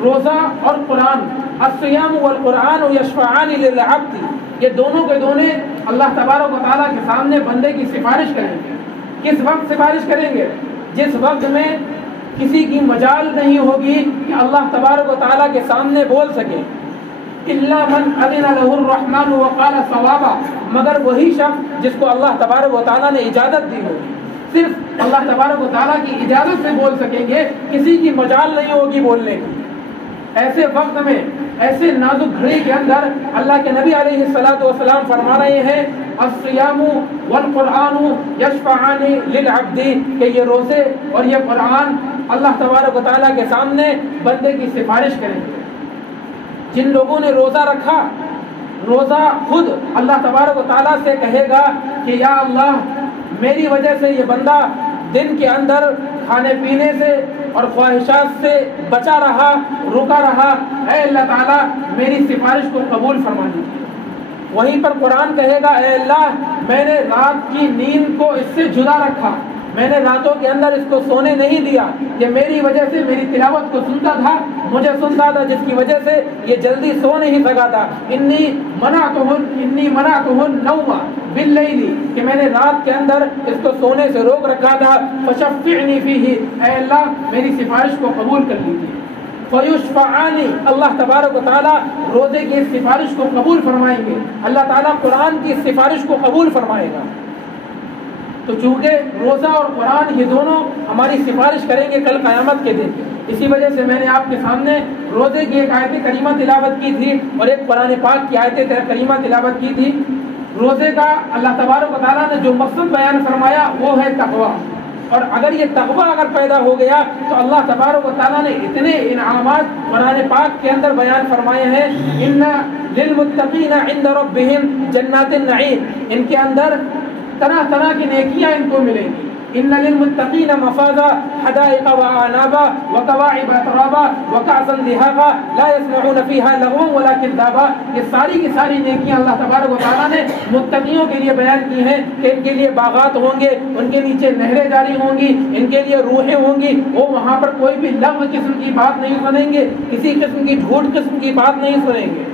روزہ اور قرآن، الصیام والقرآن یشفعان للعبد، یہ دونوں کے دونوں اللہ تبارک و تعالیٰ کے سامنے بندے کی سفارش کریں گے. کس وقت سفارش کریں گے؟ جس وقت میں کسی کی مجال نہیں ہوگی کہ اللہ تبارک و تعالیٰ کے سامنے بول سکے. الا من اذن له الرحمن وقال صوابا، مگر وہی شخص جس کو اللہ تبارک و تعالیٰ نے اجازت دی ہوگی. صرف اللہ تبارک و تعالیٰ کی اجازت سے بول سکیں گے، کسی کی مجال نہیں ہوگی بولنے کی. ایسے وقت میں، ایسے نازک گھڑی کے اندر اللہ کے نبی علیہ السلام فرما رہے ہیں الصیام والقرآن یشفعان للعبد، کہ یہ روزے اور یہ قرآن اللہ تبارک و تعالیٰ کے سامنے بندے کی سفارش کریں گے. جن لوگوں نے روزہ رکھا، روزہ خود اللہ تبارک و تعالیٰ سے کہے گا کہ یا اللہ میری وجہ سے یہ بندہ دن کے اندر کھانے پینے سے اور خواہشات سے بچا رہا، رکا رہا، اے اللہ تعالیٰ میری سفارش کو قبول فرما دیجیے. وہیں پر قرآن کہے گا اے اللہ میں نے رات کی نیند کو اس سے جدا رکھا، میں نے راتوں کے اندر اس کو سونے نہیں دیا، یہ میری وجہ سے میری تلاوت کو سنتا تھا، مجھے سنتا تھا، جس کی وجہ سے یہ جلدی سو نہیں سکا تھا. انی منعتہ النوم باللیل، کہ میں نے رات کے اندر اس کو سونے سے روک رکھا تھا. فشفعنی فیہ، اے اللہ میری سفارش کو قبول کر لیجیے. فیشفعان، اللہ تبارک و تعالیٰ روزے کی اس سفارش کو قبول فرمائیں گے، اللہ تعالیٰ قرآن کی اس سفارش کو قبول فرمائے گا۔ تو چونکہ روزہ اور قرآن یہ دونوں ہماری سفارش کریں گے کل قیامت کے دن، اسی وجہ سے میں نے آپ کے سامنے روزے کی ایک آیت کریمہ تلاوت کی تھی اور ایک قرآن پاک کی آیت کریمہ تلاوت کی تھی۔ روزے کا اللہ تبارک و تعالیٰ نے جو مقصد بیان فرمایا وہ ہے تقویٰ، اور اگر یہ تقویٰ اگر پیدا ہو گیا تو اللہ تبارک و تعالیٰ نے اتنے انعامات قرآن پاک کے اندر بیان فرمائے ہیں، ان للمتقین عند ربہم جنات النعیم، ان کے اندر طرح طرح کی نیکیاں ان کو ملیں گی۔ ان للمتقین مفازا حدائق واعنابا وکواعب اترابا وکأسا دہاقا لا يسمعون فیہا لغوا ولا کذابا، یہ ساری کی ساری نیکیاں اللہ تبارک و تعالیٰ نے متقیوں کے لیے بیان کی ہیں کہ ان کے لیے باغات ہوں گے، ان کے نیچے نہریں جاری ہوں گی، ان کے لیے روحیں ہوں گی، وہ وہاں پر کوئی بھی لغو قسم کی بات نہیں سنیں گے، کسی قسم کی جھوٹ قسم کی بات نہیں سنیں گے۔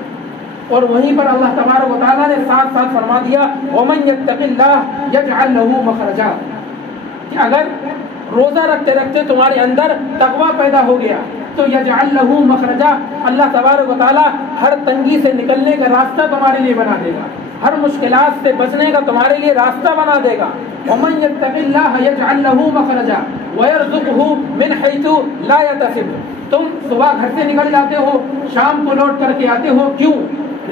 اور وہیں پر اللہ تبارک و تعالیٰ نے ساتھ ساتھ فرما دیا وَمَن يَتَّقِ اللَّهَ يَجْعَلْ لَهُ مَخْرَجًا، کہ اگر روزہ رکھتے رکھتے تمہارے اندر تقویٰ پیدا ہو گیا تو یجعل لہ مخرجا، اللہ تبارک و تعالیٰ ہر تنگی سے نکلنے کا راستہ تمہارے لیے بنا دے گا، ہر مشکلات سے بچنے کا تمہارے لیے راستہ بنا دے گا۔ ومن یتق اللہ یجعل لہ مخرجا ویرزقہ من حیث لا یحتسب، تم صبح گھر سے نکل جاتے ہو، شام کو لوٹ کر کے آتے ہو، کیوں؟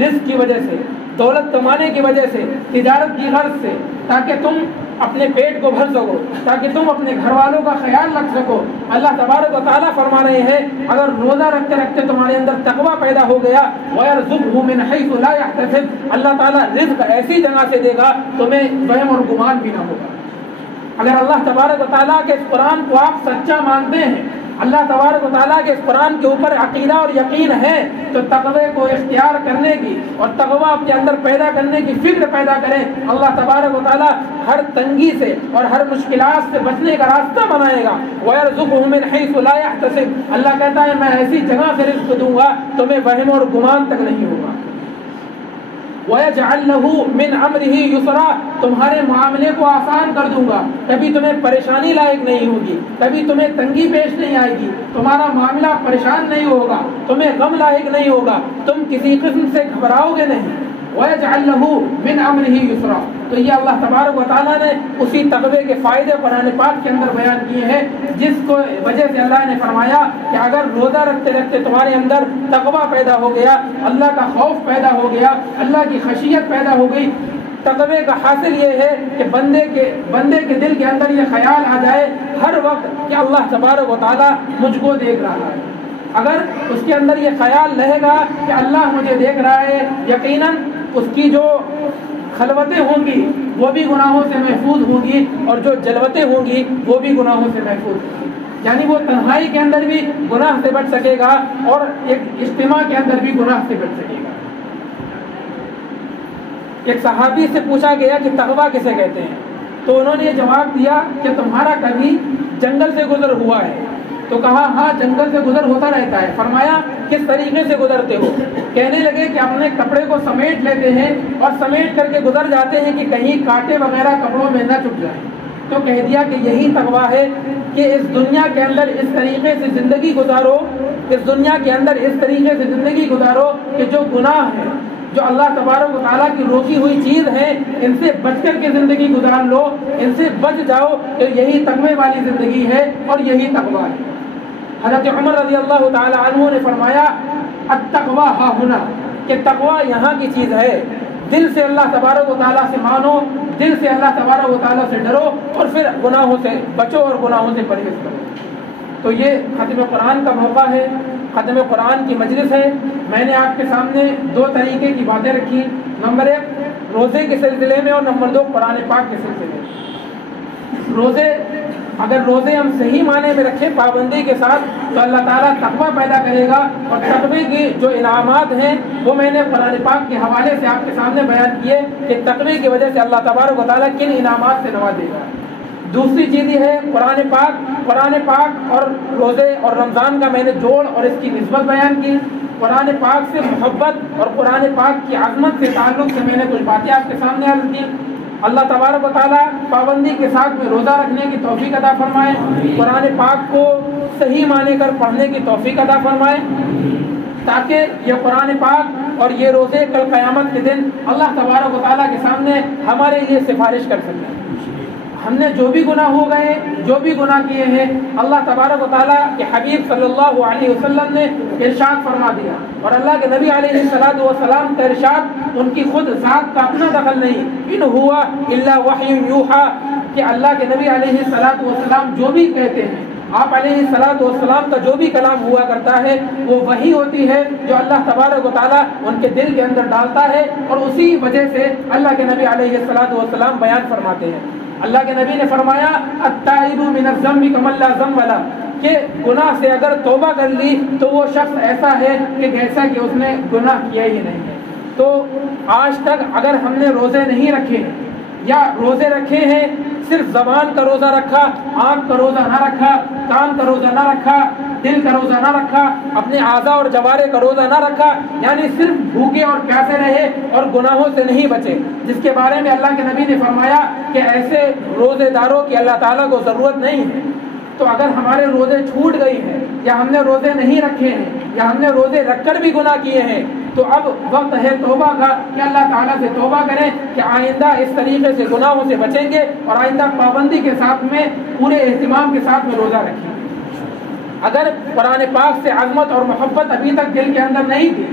رزق کی وجہ سے، دولت کمانے کی وجہ سے، تجارت کی غرض سے، تاکہ تم اپنے پیٹ کو بھر سکو، تاکہ تم اپنے گھر والوں کا خیال رکھ سکو۔ اللہ تبارک و تعالیٰ فرما رہے ہیں اگر روزہ رکھتے رکھتے تمہارے اندر تقویٰ پیدا ہو گیا وَيَرْزُقْهُ مِنْ حَيْثُ لَا يَحْتَسِبْ، اللہ تعالیٰ رزق ایسی جگہ سے دے گا تمہیں وہم اور گمان بھی نہ ہوگا۔ اگر اللہ تبارک و تعالیٰ کے اس قرآن کو آپ سچا مانتے ہیں، اللہ تبارک و تعالیٰ کے اس قرآن کے اوپر عقیدہ اور یقین ہے، تو تقوی کو اختیار کرنے کی اور تقوی اپنے اندر پیدا کرنے کی فکر پیدا کریں، اللہ تبارک و تعالیٰ ہر تنگی سے اور ہر مشکلات سے بچنے کا راستہ بنائے گا۔ وَيَرْزُقْهُ مِنْ حَيْثُ لَا يَحْتَسِبْ، اللہ کہتا ہے میں ایسی جگہ سے رزق دوں گا تمہیں وہم اور گمان تک نہیں ہوگا۔ وَيَجْعَلْ لَهُ مِنْ أَمْرِهِ يُسْرًا، تمہارے معاملے کو آسان کر دوں گا، کبھی تمہیں پریشانی لائق نہیں ہوگی، کبھی تمہیں تنگی پیش نہیں آئے گی، تمہارا معاملہ پریشان نہیں ہوگا، تمہیں غم لاحق نہیں ہوگا، تم کسی قسم سے گھبراؤ گے نہیں۔ وَيَجْعَلْ لَهُ مِنْ أَمْرِهِ يُسْرًا، تو یہ اللہ تبارک و تعالیٰ نے اسی تقوی کے فائدے قرآن پاک کے اندر بیان کیے ہیں، جس کو وجہ سے اللہ نے فرمایا کہ اگر روزہ رکھتے رکھتے تمہارے اندر تقوی پیدا ہو گیا، اللہ کا خوف پیدا ہو گیا، اللہ کی خشیت پیدا ہو گئی، تقوی کا حاصل یہ ہے کہ بندے کے دل کے اندر یہ خیال آ جائے ہر وقت کہ اللہ تبارک و تعالیٰ مجھ کو دیکھ رہا ہے۔ اگر اس کے اندر یہ خیال رہے گا کہ اللہ مجھے دیکھ رہا ہے، یقیناً اس کی جو خلوتیں ہوں گی وہ بھی گناہوں سے محفوظ ہوں گی، اور جو جلوتیں ہوں گی وہ بھی گناہوں سے محفوظ ہوں گی، یعنی وہ تنہائی کے اندر بھی گناہ سے بچ سکے گا اور ایک اجتماع کے اندر بھی گناہ سے بچ سکے گا۔ ایک صحابی سے پوچھا گیا کہ تقویٰ کسے کہتے ہیں، تو انہوں نے جواب دیا کہ تمہارا کبھی جنگل سے گزر ہوا ہے؟ تو کہا ہاں جنگل سے گزر ہوتا رہتا ہے۔ فرمایا کس طریقے سے گزرتے ہو؟ کہنے لگے کہ اپنے کپڑے کو سمیٹ لیتے ہیں اور سمیٹ کر کے گزر جاتے ہیں کہ کہیں کانٹے وغیرہ کپڑوں میں نہ چپ جائیں۔ تو کہہ دیا کہ یہی تقویٰ ہے کہ اس دنیا کے اندر اس طریقے سے زندگی گزارو، اس دنیا کے اندر اس طریقے سے زندگی گزارو کہ جو گناہ ہے، جو اللہ تبارک و تعالیٰ کی روکی ہوئی چیز ہے، ان سے بچ کر کے زندگی گزار لو، ان سے بچ جاؤ، کہ یہی تقوی والی زندگی ہے اور یہی تقویٰ ہے۔ حضرت عمر رضی اللہ تعالی عنہ نے فرمایا التقویٰ ہا ہنا، کہ تقویٰ یہاں کی چیز ہے، دل سے اللہ تبارک و تعالیٰ سے مانو، دل سے اللہ تبارک و تعالیٰ سے ڈرو، اور پھر گناہوں سے بچو اور گناہوں سے پرہیز کرو۔ تو یہ ختم قرآن کا موقع ہے، ختم قرآن کی مجلس ہے۔ میں نے آپ کے سامنے دو طریقے کی باتیں رکھی، نمبر ایک روزے کے سلسلے میں، اور نمبر دو قرآن پاک کے سلسلے میں۔ اگر روزے ہم صحیح معنی میں رکھیں پابندی کے ساتھ تو اللہ تعالیٰ تقویٰ پیدا کرے گا، اور تقوی کی جو انعامات ہیں وہ میں نے قرآن پاک کے حوالے سے آپ کے سامنے بیان کیے کہ تقوی کی وجہ سے اللہ تبارک و تعالیٰ کن انعامات سے نوازے گا۔ دوسری چیز یہ ہے قرآن پاک اور روزے اور رمضان کا میں نے جوڑ اور اس کی نسبت بیان کی، قرآن پاک سے محبت اور قرآن پاک کی عظمت سے تعلق سے میں نے کچھ باتیں آپ کے سامنے عرض کی۔ اللہ تبارک و تعالیٰ پابندی کے ساتھ میں روزہ رکھنے کی توفیق عطا فرمائے، قرآن پاک کو صحیح معنی کر پڑھنے کی توفیق عطا فرمائے، تاکہ یہ قرآن پاک اور یہ روزے کل قیامت کے دن اللہ تبارک و تعالیٰ کے سامنے ہمارے لیے سفارش کر سکیں۔ ہم نے جو بھی گناہ ہو گئے، جو بھی گناہ کیے ہیں، اللہ تبارک و تعالیٰ کے حبیب صلی اللہ علیہ وسلم نے ارشاد فرما دیا، اور اللہ کے نبی علیہ الصلوۃ والسلام کا ارشاد ان کی خود ذات کا اپنا دخل نہیں، ان ہوا الا وحی یوحا، کہ اللہ کے نبی علیہ الصلوۃ والسلام جو بھی کہتے ہیں، آپ علیہ الصلوۃ والسلام کا جو بھی کلام ہوا کرتا ہے وہ وحی ہوتی ہے جو اللہ تبارک و تعالیٰ ان کے دل کے اندر ڈالتا ہے، اور اسی وجہ سے اللہ کے نبی علیہ الصلوۃ والسلام بیان فرماتے ہیں۔ اللہ کے نبی نے فرمایا التائب من الذنب کمن لا ذنب له، کہ گناہ سے اگر توبہ کر لی تو وہ شخص ایسا ہے کہ جیسا کہ اس نے گناہ کیا ہی نہیں ہے۔ تو آج تک اگر ہم نے روزے نہیں رکھے یا روزے رکھے ہیں، صرف زبان کا روزہ رکھا، آنکھ کا روزہ نہ رکھا، کان کا روزہ نہ رکھا، دل کا روزہ نہ رکھا، اپنے اعضاء اور جوارے کا روزہ نہ رکھا، یعنی صرف بھوکے اور پیاسے رہے اور گناہوں سے نہیں بچے، جس کے بارے میں اللہ کے نبی نے فرمایا کہ ایسے روزے داروں کی اللہ تعالیٰ کو ضرورت نہیں ہے۔ تو اگر ہمارے روزے چھوٹ گئی ہیں، یا ہم نے روزے نہیں رکھے ہیں، یا ہم نے روزے رکھ کر بھی گناہ کیے ہیں، تو اب وقت ہے توبہ کا کہ اللہ تعالیٰ سے توبہ کریں کہ آئندہ اس طریقے سے گناہوں سے بچیں گے، اور آئندہ پابندی کے ساتھ میں پورے اہتمام کے ساتھ میں روزہ رکھیں۔ اگر قرآن پاک سے عظمت اور محبت ابھی تک دل کے اندر نہیں تھی،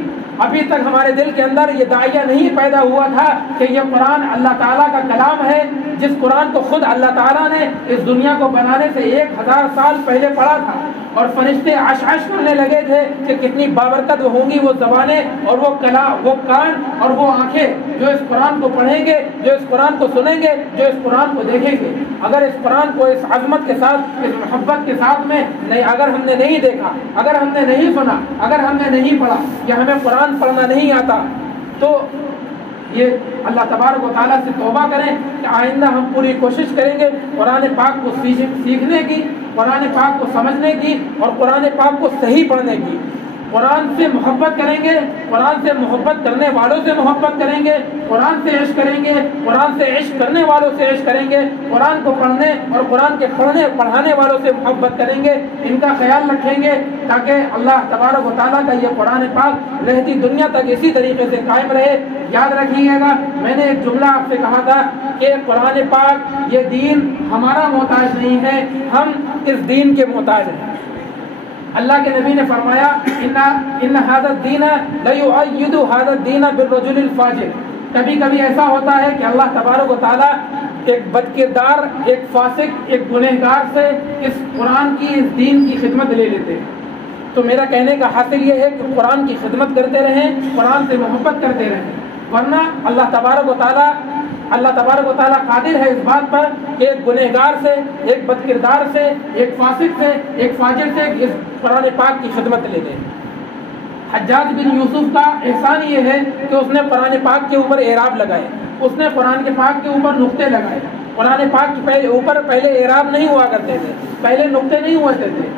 ابھی تک ہمارے دل کے اندر یہ داعیہ نہیں پیدا ہوا تھا کہ یہ قرآن اللہ تعالیٰ کا کلام ہے، جس قرآن کو خود اللہ تعالیٰ نے اس دنیا کو بنانے سے 1000 سال پہلے پڑھا تھا، اور فرشتے عش عش کرنے لگے تھے کہ کتنی بابرکت ہوں گی وہ زبانیں اور وہ کلام، وہ کان اور وہ آنکھیں جو اس قرآن کو پڑھیں گے، جو اس قرآن کو سنیں گے، جو اس قرآن کو دیکھیں گے۔ اگر اس قرآن کو اس عظمت کے ساتھ، اس محبت کے ساتھ میں نہیں، اگر ہم نے نہیں دیکھا، اگر ہم نے نہیں سنا، اگر ہم نے نہیں پڑھا، یا ہمیں قرآن پڑھنا نہیں آتا، تو یہ اللہ تبارک و تعالیٰ سے توبہ کریں کہ آئندہ ہم پوری کوشش کریں گے قرآن پاک کو سیکھنے کی، قرآن پاک کو سمجھنے کی، اور قرآن پاک کو صحیح پڑھنے کی۔ قرآن سے محبت کریں گے، قرآن سے محبت کرنے والوں سے محبت کریں گے، قرآن سے عشق کریں گے، قرآن سے عشق کرنے والوں سے عشق کریں گے، قرآن کو پڑھنے اور قرآن کے پڑھانے والوں سے محبت کریں گے، ان کا خیال رکھیں گے تاکہ اللہ تبارک و تعالیٰ کا یہ قرآن پاک رہتی دنیا تک اسی طریقے سے قائم رہے۔ یاد رکھیے گا، میں نے ایک جملہ آپ سے کہا تھا کہ قرآن پاک یہ دین ہمارا محتاج نہیں ہے، ہم اس دین کے محتاج ہیں۔ اللہ کے نبی نے فرمایا ان هذا الدین لا يؤيد هذا الدین بالرجل الفاجر۔ کبھی کبھی ایسا ہوتا ہے کہ اللہ تبارک و تعالیٰ ایک بد کردار، ایک فاسق، ایک گنہگار سے اس قرآن کی، اس دین کی خدمت لے لیتے ہیں۔ تو میرا کہنے کا حاصل یہ ہے کہ قرآن کی خدمت کرتے رہیں، قرآن سے محبت کرتے رہیں، ورنہ اللہ تبارک و تعالیٰ قادر ہے اس بات پر کہ ایک گنہگار سے، ایک بد کردار سے، ایک فاسق سے، ایک فاجر سے اس قرآن پاک کی خدمت لے لیں۔ حجاج بن یوسف کا احسان یہ ہے کہ اس نے قرآن پاک کے اوپر اعراب لگائے، اس نے قرآن کے پاک کے اوپر نقطے لگائے۔ قرآن پاک کے اوپر پہلے اعراب نہیں ہوا کرتے تھے، پہلے نقطے نہیں ہوتے تھے،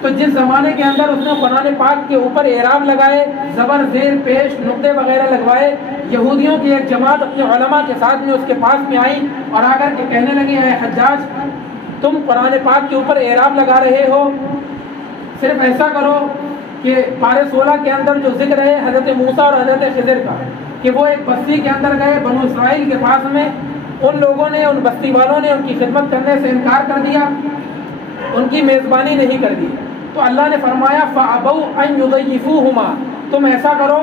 تو جس زمانے کے اندر اس نے قرآن پاک کے اوپر اعراب لگائے، زبر، زیر، پیش، نقطے وغیرہ لگوائے، یہودیوں کی ایک جماعت اپنے علماء کے ساتھ میں اس کے پاس میں آئی اور آ کر کے کہنے لگی، اے حجاج، تم قرآن پاک کے اوپر اعراب لگا رہے ہو، صرف ایسا کرو کہ پارے 16 کے اندر جو ذکر ہے حضرت موسیٰ اور حضرت خضر کا، کہ وہ ایک بستی کے اندر گئے بنو اسرائیل کے پاس میں، ان لوگوں نے، ان بستی والوں نے ان کی خدمت کرنے سے انکار کر دیا، ان کی میزبانی نہیں کر دی، تو اللہ نے فرمایا فَأَبَوْا أَن يُضَيِّفُوهُمَا، تم ایسا کرو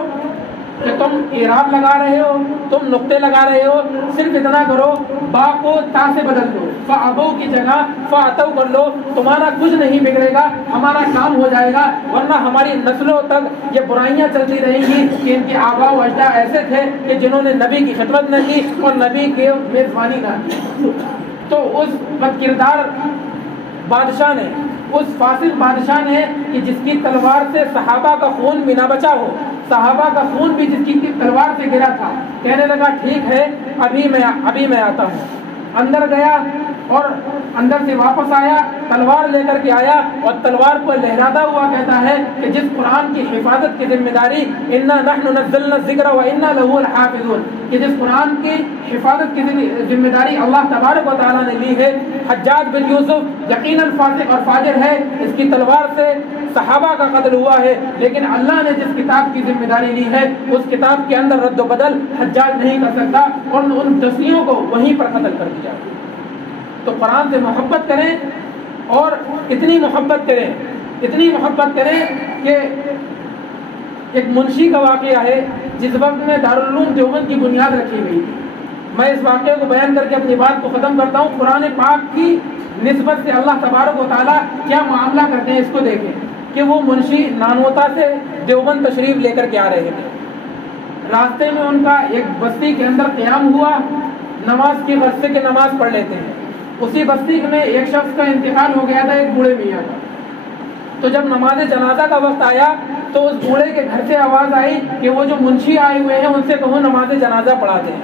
کہ تم اعراب لگا رہے ہو، تم نقطے لگا رہے ہو، صرف اتنا کرو با کو تا سے بدل دو، فَأَبَوْا کی جگہ فَأَتَوْا کر لو، تمہارا کچھ نہیں بگڑے گا، ہمارا کام ہو جائے گا، ورنہ ہماری نسلوں تک یہ برائیاں چلتی رہیں گی کہ ان کے آباء و اجداد ایسے تھے کہ جنہوں نے نبی کی خدمت نہ کی اور نبی کے میزبانی نہ کی۔ تو اس بد کردار بادشاہ نے، اس فاسق بادشاہ نے کہ جس کی تلوار سے صحابہ کا خون بھی نہ بچا ہو، صحابہ کا خون بھی جس کی تلوار سے گرا تھا، کہنے لگا ٹھیک ہے ابھی میں آتا ہوں۔ اندر گیا اور اندر سے واپس آیا، تلوار لے کر کے آیا اور تلوار کو لہراتا ہوا کہتا ہے کہ جس قرآن کی حفاظت کی ذمہ داری انا نحن نزلنا الذکر وانا له الحافظون، کہ جس قرآن کی حفاظت کی ذمہ داری اللہ تبارک و تعالیٰ نے لی ہے۔ حجاج بن یوسف یقیناً فاسق اور فاجر ہے، اس کی تلوار سے صحابہ کا قتل ہوا ہے، لیکن اللہ نے جس کتاب کی ذمہ داری لی ہے اس کتاب کے اندر رد و بدل حجاج نہیں کر سکتا، اور ان دسیوں کو وہیں پر قتل کر دیا۔ تو قرآن سے محبت کریں، اور اتنی محبت کریں کہ ایک منشی کا واقعہ ہے جس وقت میں دارالعلوم دیوبند کی بنیاد رکھی گئی تھی۔ میں اس واقعے کو بیان کر کے اپنی بات کو ختم کرتا ہوں۔ قرآن پاک کی نسبت سے اللہ تبارک و تعالیٰ کیا معاملہ کرتے ہیں اس کو دیکھیں کہ وہ منشی نانوتا سے دیوبند تشریف لے کر کے آ رہے تھے، راستے میں ان کا ایک بستی کے اندر قیام ہوا، نماز کی غرض سے کہ نماز پڑھ لیتے ہیں۔ اسی بستی میں ایک شخص کا انتقال ہو گیا تھا، ایک بوڑھے میاں کا۔ تو جب نماز جنازہ کا وقت آیا تو اس بوڑھے کے گھر سے آواز آئی کہ وہ جو منشی آئے ہوئے ہیں ان سے کہو نماز جنازہ پڑھا دیں۔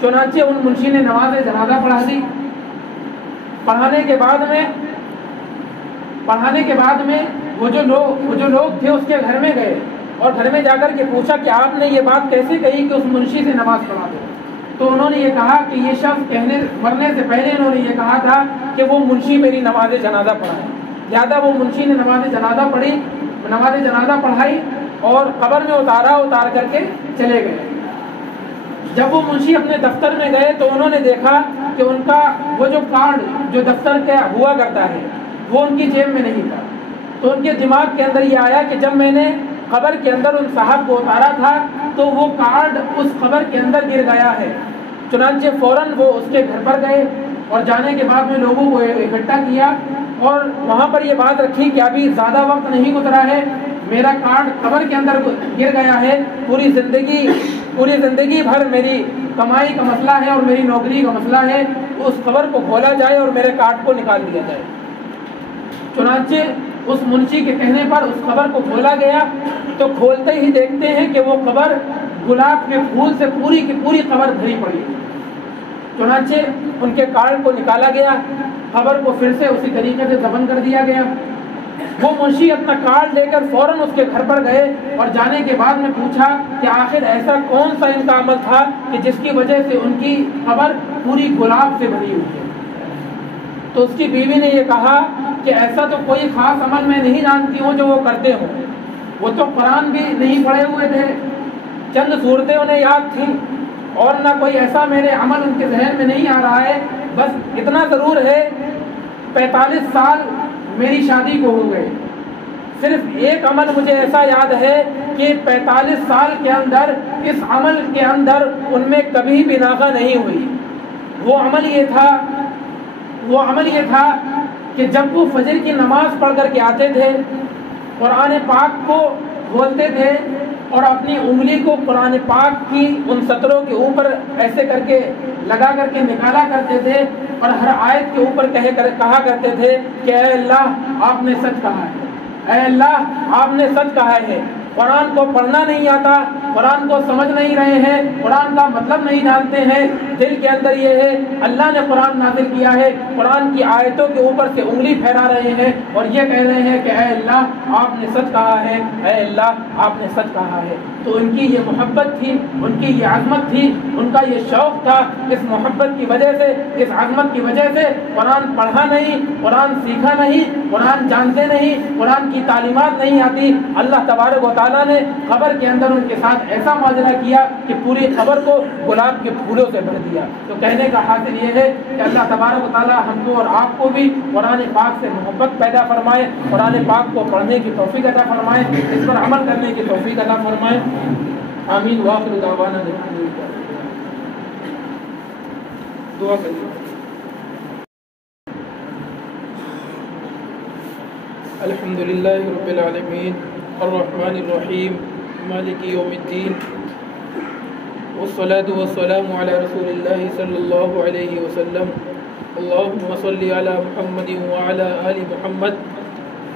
چنانچہ ان منشی نے نماز جنازہ پڑھا دی۔ پڑھانے کے بعد میں وہ جو لوگ تھے اس کے گھر میں گئے اور گھر میں جا کر کے پوچھا کہ آپ نے یہ بات کیسے کہی کہ اس منشی سے نماز پڑھا دو؟ تو انہوں نے یہ کہا کہ یہ شخص مرنے سے پہلے انہوں نے یہ کہا تھا کہ وہ منشی میری نماز جنازہ پڑھائے، لہٰذا وہ منشی نے نماز جنازہ پڑھائی اور قبر میں اتار کر کے چلے گئے۔ جب وہ منشی اپنے دفتر میں گئے تو انہوں نے دیکھا کہ ان کا وہ جو کارڈ جو دفتر کا ہوا کرتا ہے وہ ان کی جیب میں نہیں تھا۔ تو ان کے دماغ کے اندر یہ آیا کہ جب میں نے قبر کے اندر ان صاحب کو اتارا تھا تو وہ کارڈ اس قبر کے اندر گر گیا ہے۔ چنانچہ فوراً وہ اس کے گھر پر گئے اور جانے کے بعد میں لوگوں کو اکٹھا کیا اور وہاں پر یہ بات رکھی کہ ابھی زیادہ وقت نہیں گزرا ہے، میرا کارڈ قبر کے اندر گر گیا ہے، پوری زندگی بھر میری کمائی کا مسئلہ ہے اور میری نوکری کا مسئلہ ہے، اس قبر کو کھولا جائے اور میرے کارڈ کو نکال دیا جائے۔ چنانچہ اس منشی کے کہنے پر اس قبر کو کھولا گیا تو کھولتے ہی دیکھتے ہیں کہ وہ قبر گلاب کے پھول سے پوری کی پوری قبر بھری پڑی۔ چنانچہ ان کے کارڈ کو نکالا گیا، قبر کو پھر سے اسی طریقے سے دفن کر دیا گیا۔ وہ منشی اپنا کارڈ لے کر فوراً اس کے گھر پر گئے اور جانے کے بعد میں پوچھا کہ آخر ایسا کون سا ان کا عمل تھا کہ جس کی وجہ سے ان کی قبر پوری گلاب سے بھری ہوئی ہے۔ تو اس کی بیوی نے یہ کہا کہ ایسا تو کوئی خاص عمل میں نہیں جانتی ہوں جو وہ کرتے ہوں، وہ تو قرآن بھی نہیں پڑھے ہوئے تھے، چند صورتیں انہیں یاد تھیں اور نہ کوئی ایسا میرے عمل ان کے ذہن میں نہیں آ رہا ہے، بس اتنا ضرور ہے 45 سال میری شادی کو ہو گئے، صرف ایک عمل مجھے ایسا یاد ہے کہ 45 سال کے اندر اس عمل کے اندر ان میں کبھی بھی ناغہ نہیں ہوئی۔ وہ عمل یہ تھا کہ جب وہ فجر کی نماز پڑھ کر کے آتے تھے، قرآن پاک کو کھولتے تھے اور اپنی انگلی کو قرآن پاک کی ان سطروں کے اوپر ایسے کر کے لگا کر کے نکالا کرتے تھے اور ہر آیت کے اوپر کہا کرتے تھے کہ اے اللہ آپ نے سچ کہا ہے، اے اللہ آپ نے سچ کہا ہے۔ قرآن کو پڑھنا نہیں آتا، قرآن کو سمجھ نہیں رہے ہیں، قرآن کا مطلب نہیں جانتے ہیں، دل کے اندر یہ ہے اللہ نے قرآن نازل کیا ہے، قرآن کی آیتوں کے اوپر سے انگلی پھیلا رہے ہیں اور یہ کہہ رہے ہیں کہ اے اللہ آپ نے سچ کہا ہے، اے اللہ آپ نے سچ کہا ہے۔ تو ان کی یہ محبت تھی، ان کی یہ عظمت تھی، ان کا یہ شوق تھا۔ اس محبت کی وجہ سے، اس عظمت کی وجہ سے قرآن پڑھا نہیں، قرآن سیکھا نہیں، قرآن جانتے نہیں، قرآن کی تعلیمات نہیں آتی، اللہ تبارک و تعالیٰ نے قبر کے اندر ان کے ساتھ ایسا معجزہ کیا کہ پوری قبر کو گلاب کے پھولوں سے بھر دیا۔ تو کہنے کا حاصل یہ ہے کہ اللہ تبارک و تعالیٰ ہم کو اور آپ کو بھی قرآن پاک سے محبت پیدا فرمائے، قرآن پاک کو پڑھنے کی توفیق عطا فرمائے، اس پر عمل کرنے کی توفیق عطا فرمائے۔ آمین وآخر دعوانا الحمدللہ۔ دعا کریے۔ الحمدللہ رب العالمین الرحمن الرحیم مالک یوم الدین والصلاة والسلام علی رسول اللہ صلی اللہ علیہ وسلم۔ اللہم صلی علی محمد وعلی آل محمد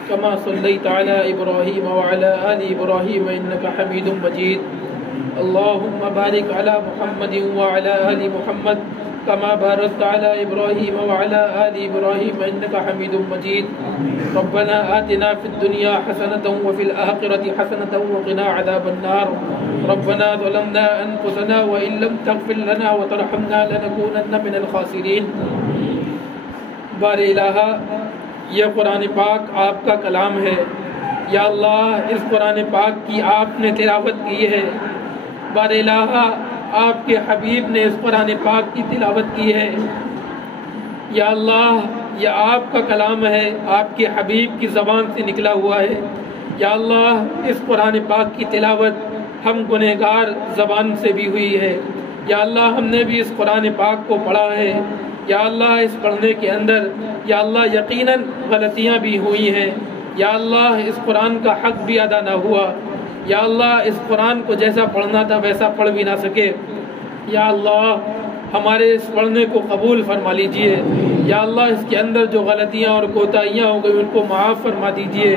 کما صلیت علی ابراہیم وعلی آل ابراہیم انک حمید مجید۔ اللہم بارک علی محمد وعلی آل محمد كما باركت على إبراهيم وعلى آل إبراهيم إنك حميد مجيد. ربنا آتنا في الدنيا حسنة وفي الآخرة حسنة وقنا عذاب النار. ربنا ظلمنا أنفسنا وإن لم تغفر لنا وترحمنا لنكونن من الخاسرين. بار الہ، یہ قرآن پاک آپ کا کلام ہے. یا اللہ، اس قرآن پاک کی آپ نے تلاوت کی ہے. بار الہ، آپ کے حبیب نے اس قرآن پاک کی تلاوت کی ہے. یا اللہ، یہ آپ کا کلام ہے، آپ کے حبیب کی زبان سے نکلا ہوا ہے. یا اللہ، اس قرآن پاک کی تلاوت ہم گنہگار زبان سے بھی ہوئی ہے. یا اللہ، ہم نے بھی اس قرآن پاک کو پڑھا ہے. یا اللہ، اس پڑھنے کے اندر یا اللہ یقیناً غلطیاں بھی ہوئی ہیں. یا اللہ، اس قرآن کا حق بھی ادا نہ ہوا. یا اللہ، اس قرآن کو جیسا پڑھنا تھا ویسا پڑھ بھی نہ سکے. یا اللہ، ہمارے اس پڑھنے کو قبول فرما لیجئے. یا اللہ، اس کے اندر جو غلطیاں اور کوتاہیاں ہو گئی ان کو معاف فرما دیجئے.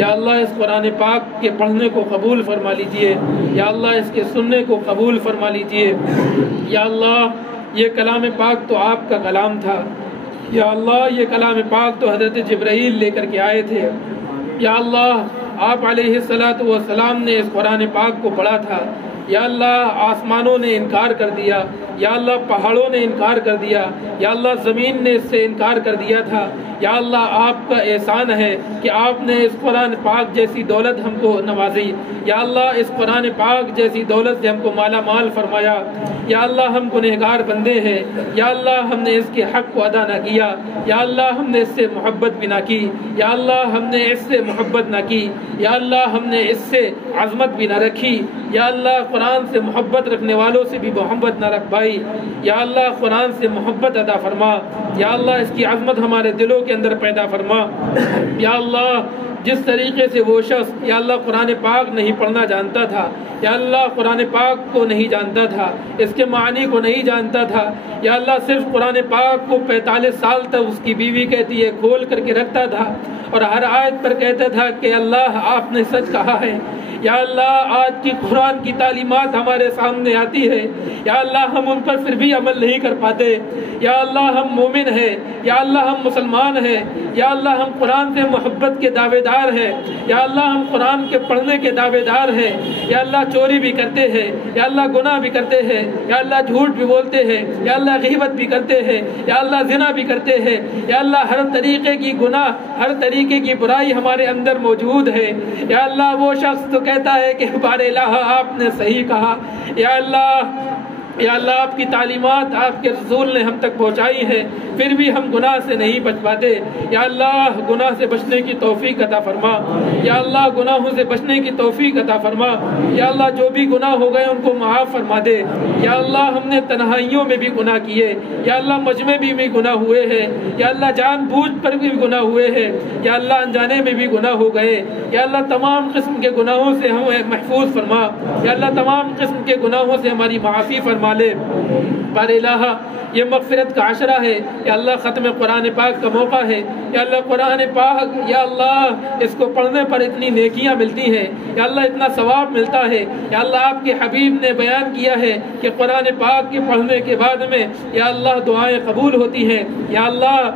یا اللہ، اس قرآن پاک کے پڑھنے کو قبول فرما لیجئے. یا اللہ، اس کے سننے کو قبول فرما لیجئے. یا اللہ، یہ کلام پاک تو آپ کا کلام تھا. یا اللہ، یہ کلام پاک تو حضرت جبرائیل لے کر کے آئے تھے. یا اللہ، آپ علیہ السلام نے اس قرآن پاک کو پڑھا تھا. یا اللہ، آسمانوں نے انکار کر دیا. یا اللہ، پہاڑوں نے انکار کر دیا. یا اللہ، زمین نے اس سے انکار کر دیا تھا. یا اللہ، آپ کا احسان ہے کہ آپ نے اس قرآن پاک جیسی دولت ہم کو نوازی. یا اللہ، اس قرآن پاک جیسی دولت سے ہم کو مالا مال فرمایا. یا اللہ، ہم گنہگار بندے ہیں. یا اللہ، ہم نے اس کے حق کو ادا نہ کیا. یا اللہ، ہم نے اس سے محبت بھی نہ کی. یا اللہ، ہم نے اس سے محبت نہ کی. یا اللہ، ہم نے اس سے عظمت بھی نہ رکھی. یا اللہ، قرآن سے محبت رکھنے والوں سے بھی محبت نہ رکھ پائی. یا اللہ، قرآن سے محبت ادا فرما. یا اللہ، اس کی عظمت ہمارے دلوں کے اندر پیدا فرما. یا اللہ، جس طریقے سے وہ شخص یا اللہ قرآن پاک نہیں پڑھنا جانتا تھا، یا اللہ قرآن پاک کو نہیں جانتا تھا، اس کے معنی کو نہیں جانتا تھا، یا اللہ صرف قرآن پاک کو 45 سال تک اس کی بیوی کہتی ہے کھول کر کے رکھتا تھا اور ہر آیت پر کہتا تھا کہ اللہ آپ نے سچ کہا ہے. یا اللہ، آج کی قرآن کی تعلیمات ہمارے سامنے آتی ہے، یا اللہ ہم ان پر پھر بھی عمل نہیں کر پاتے. یا اللہ، ہم مومن ہیں، یا اللہ ہم مسلمان ہیں، یا اللہ ہم قرآن سے محبت کے دعوے دار ہیں، یا اللہ ہم قرآن کے پڑھنے کے دعوے دار ہیں. یا اللہ چوری بھی کرتے ہیں، یا اللہ گناہ بھی کرتے ہیں، یا اللہ جھوٹ بھی بولتے ہیں، یا اللہ غیبت بھی کرتے ہیں، یا اللہ زنا بھی کرتے ہیں. یا اللہ ہر طریقے کی گناہ، ہر طریقے کی برائی ہمارے اندر موجود ہے. یا اللہ، وہ شخص تو کہتا ہے کہ بار الہ آپ نے صحیح کہا. یا اللہ آپ کی تعلیمات آپ کے رسول نے ہم تک پہنچائی ہیں، پھر بھی ہم گناہ سے نہیں بچ پاتے. یا اللہ گناہ سے بچنے کی توفیق عطا فرما. یا اللہ گناہوں سے بچنے کی توفیق عطا فرما. یا اللہ جو بھی گناہ ہو گئے ان کو معاف فرما دے. یا اللہ ہم نے تنہائیوں میں بھی گناہ کیے، یا اللہ مجمع میں بھی گناہ ہوئے ہیں، یا اللہ جان بوجھ پر بھی گناہ ہوئے ہیں، یا اللہ انجانے میں بھی گناہ ہو گئے. یا اللہ تمام قسم کے گناہوں سے ہمیں محفوظ فرما. یا اللہ تمام قسم کے گناہوں سے ہماری معافی فرما لے. بار الہ یہ مغفرت کا عشرہ ہے، یا اللہ ختم قرآن پاک کا موقع ہے. یا اللہ قرآن پاک یا اللہ اس کو پڑھنے پر اتنی نیکیاں ملتی ہیں، یا اللہ اتنا ثواب ملتا ہے. یا اللہ آپ کے حبیب نے بیان کیا ہے کہ قرآن پاک کے پڑھنے کے بعد میں یا اللہ دعائیں قبول ہوتی ہیں. یا اللہ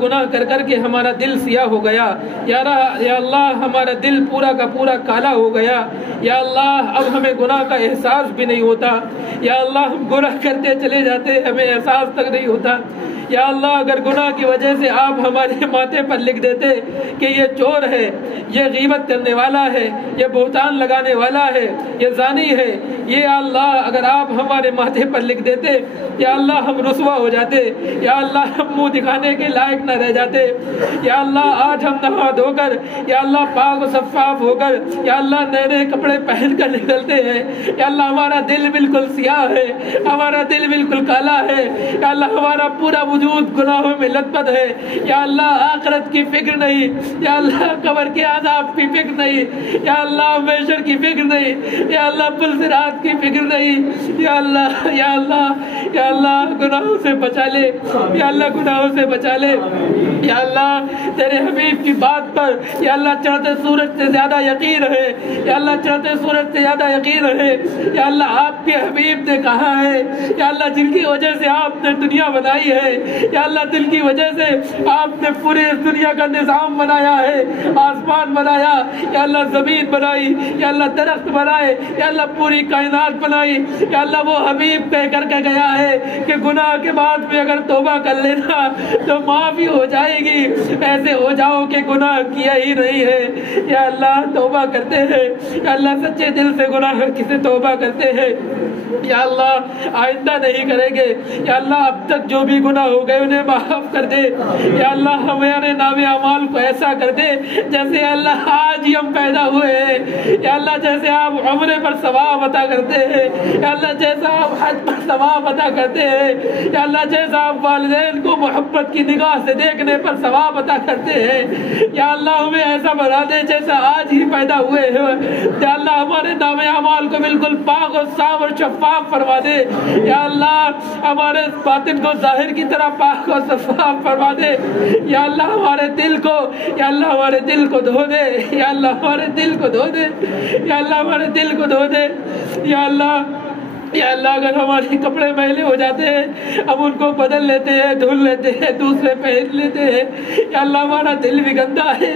گناہ کر کر کے ہمارا دل سیاہ ہو گیا. یا اللہ ہمارا دل پورا کا پورا کالا ہو گیا. یا اللہ اب ہمیں گناہ کا احساس بھی نہیں ہوتا. یا اللہ ہم گناہ کرتے چلے جاتے، ہمیں احساس تک نہیں ہوتا. یا اللہ اگر گناہ کی وجہ سے آپ ہمارے ماتھے پر لکھ دیتے کہ یہ چور ہے، یہ غیبت کرنے والا ہے، یہ بہتان لگانے والا ہے، یہ زانی ہے، یہ اللہ اگر آپ ہمارے ماتھے پر لکھ دیتے، یا اللہ ہم رسوا ہو جاتے. یا اللہ ہم منہ دکھانے کے لائق نہ رہ جاتے. یا اللہ آج ہم نہا دھو کر یا اللہ پاک و شفاف ہو کر یا اللہ نئے نئے کپڑے پہن کر نکلتے ہیں. یا اللہ ہمارا دل بالکل سیاہ ہے، ہمارا دل بالکل کالا ہے. یا اللہ ہمارا پورا وجود گناہوں میں لطپت ہے، یا اللہ آخرت کی فکر نہیں، یا اللہ قبر کے عذاب کی فکر نہیں، یا اللہ محشر کی فکر نہیں، یا اللہ پل صراط کی فکر نہیں، یا اللہ یا اللہ یا اللہ گناہوں سے بچا لے، یا اللہ گناہوں سے بچا لے، یا اللہ تیرے حبیب کی بات پر یا اللہ چڑھتے سورج سے زیادہ یقین ہے، یا اللہ چڑھتے سورج سے زیادہ یقین ہے، یا اللہ آپ کے حبیب نے کہا ہے، یا اللہ جن کی وجہ سے آپ نے دنیا بنائی ہے، یا اللہ جن کی وجہ سے آپ نے پورے دنیا کا نظام بنایا ہے، آسمان بنایا، یا اللہ زمین بنائی، یا اللہ درخت بنائے، یا اللہ پوری کائنات بنائی، یا اللہ وہ حبیب کہہ کر کے گیا ہے کہ گناہ کے بعد میں اگر توبہ کر لینا تو معافی ہو جائے گی، ایسے ہو جاؤ کہ گناہ کیا ہی نہیں ہے، یا اللہ توبہ کرتے ہیں، یا اللہ سچے دل سے گناہ کسے توبہ کرتے ہیں، یا اللہ آئندہ نہیں کریں گے، یا اللہ اب تک جو بھی گناہ ہو گئے انہیں معاف کر دے، یا اللہ ہمارے نام اعمال کو ایسا کر دے جیسے اللہ آج ہی ہم پیدا ہوئے ہیں، یا اللہ جیسے آپ عمرے پر ثواب عطا کرتے ہیں، یا اللہ جیسا آپ حج پر ثواب عطا کرتے ہیں، یا اللہ جیسا آپ والدین کو محبت کی نگاہ سے دیکھنے پر ثواب عطا کرتے ہیں، یا اللہ ہمیں ایسا بنا دے جیسا آج ہی پیدا ہوئے ہیں، یا اللہ ہمارے نام اعمال کو بالکل پاک اور صاف اور شفاف فرما دے، یا اللہ ہمارے باطن کو ظاہر کی طرح پاک اور شفاف فرما دے، یا اللہ ہمارے دل کو یا اللہ ہمارے دل کو دھو دے، یا اللہ ہمارے دل کو دھو دے، یا اللہ ہمارے دل کو دھو دے، یا اللہ یا اللہ اگر ہمارے کپڑے میلے ہو جاتے ہیں ہم ان کو بدل لیتے ہیں، دھل لیتے ہیں، دوسرے پہن لیتے ہیں، یا اللہ ہمارا دل بھی گندا ہے،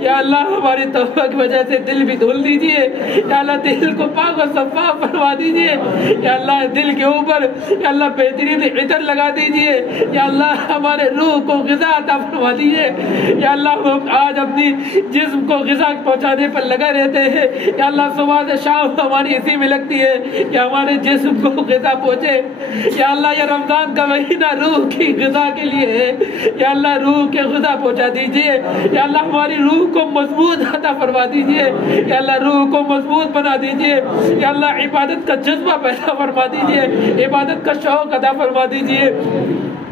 یا اللہ ہماری توبہ کی وجہ سے دل بھی دھل دیجئے، یا اللہ دل کو پاک اور صفاف فرما دیجئے، یا اللہ دل کے اوپر یا اللہ بہترین عطر لگا دیجئے، یا اللہ ہمارے روح کو غذا عطا فرما دیجئے، یا اللہ ہم آج اپنی جسم کو غذا پہنچانے پر لگا رہتے ہیں، یا اللہ صبح سے شام ہماری اسی میں لگتی ہے کہ ہمارے جسم کو غذا پہنچے، یا اللہ یہ رمضان کا مہینہ روح کی غذا کے لیے ہے، یا اللہ روح کے غذا پہنچا دیجئے، یا اللہ ہماری روح کو مضبوط عطا فرما دیجئے، یا اللہ روح کو مضبوط بنا دیجئے، یا اللہ عبادت کا جذبہ پیدا فرما دیجئے، عبادت کا شوق عطا فرما دیجئے،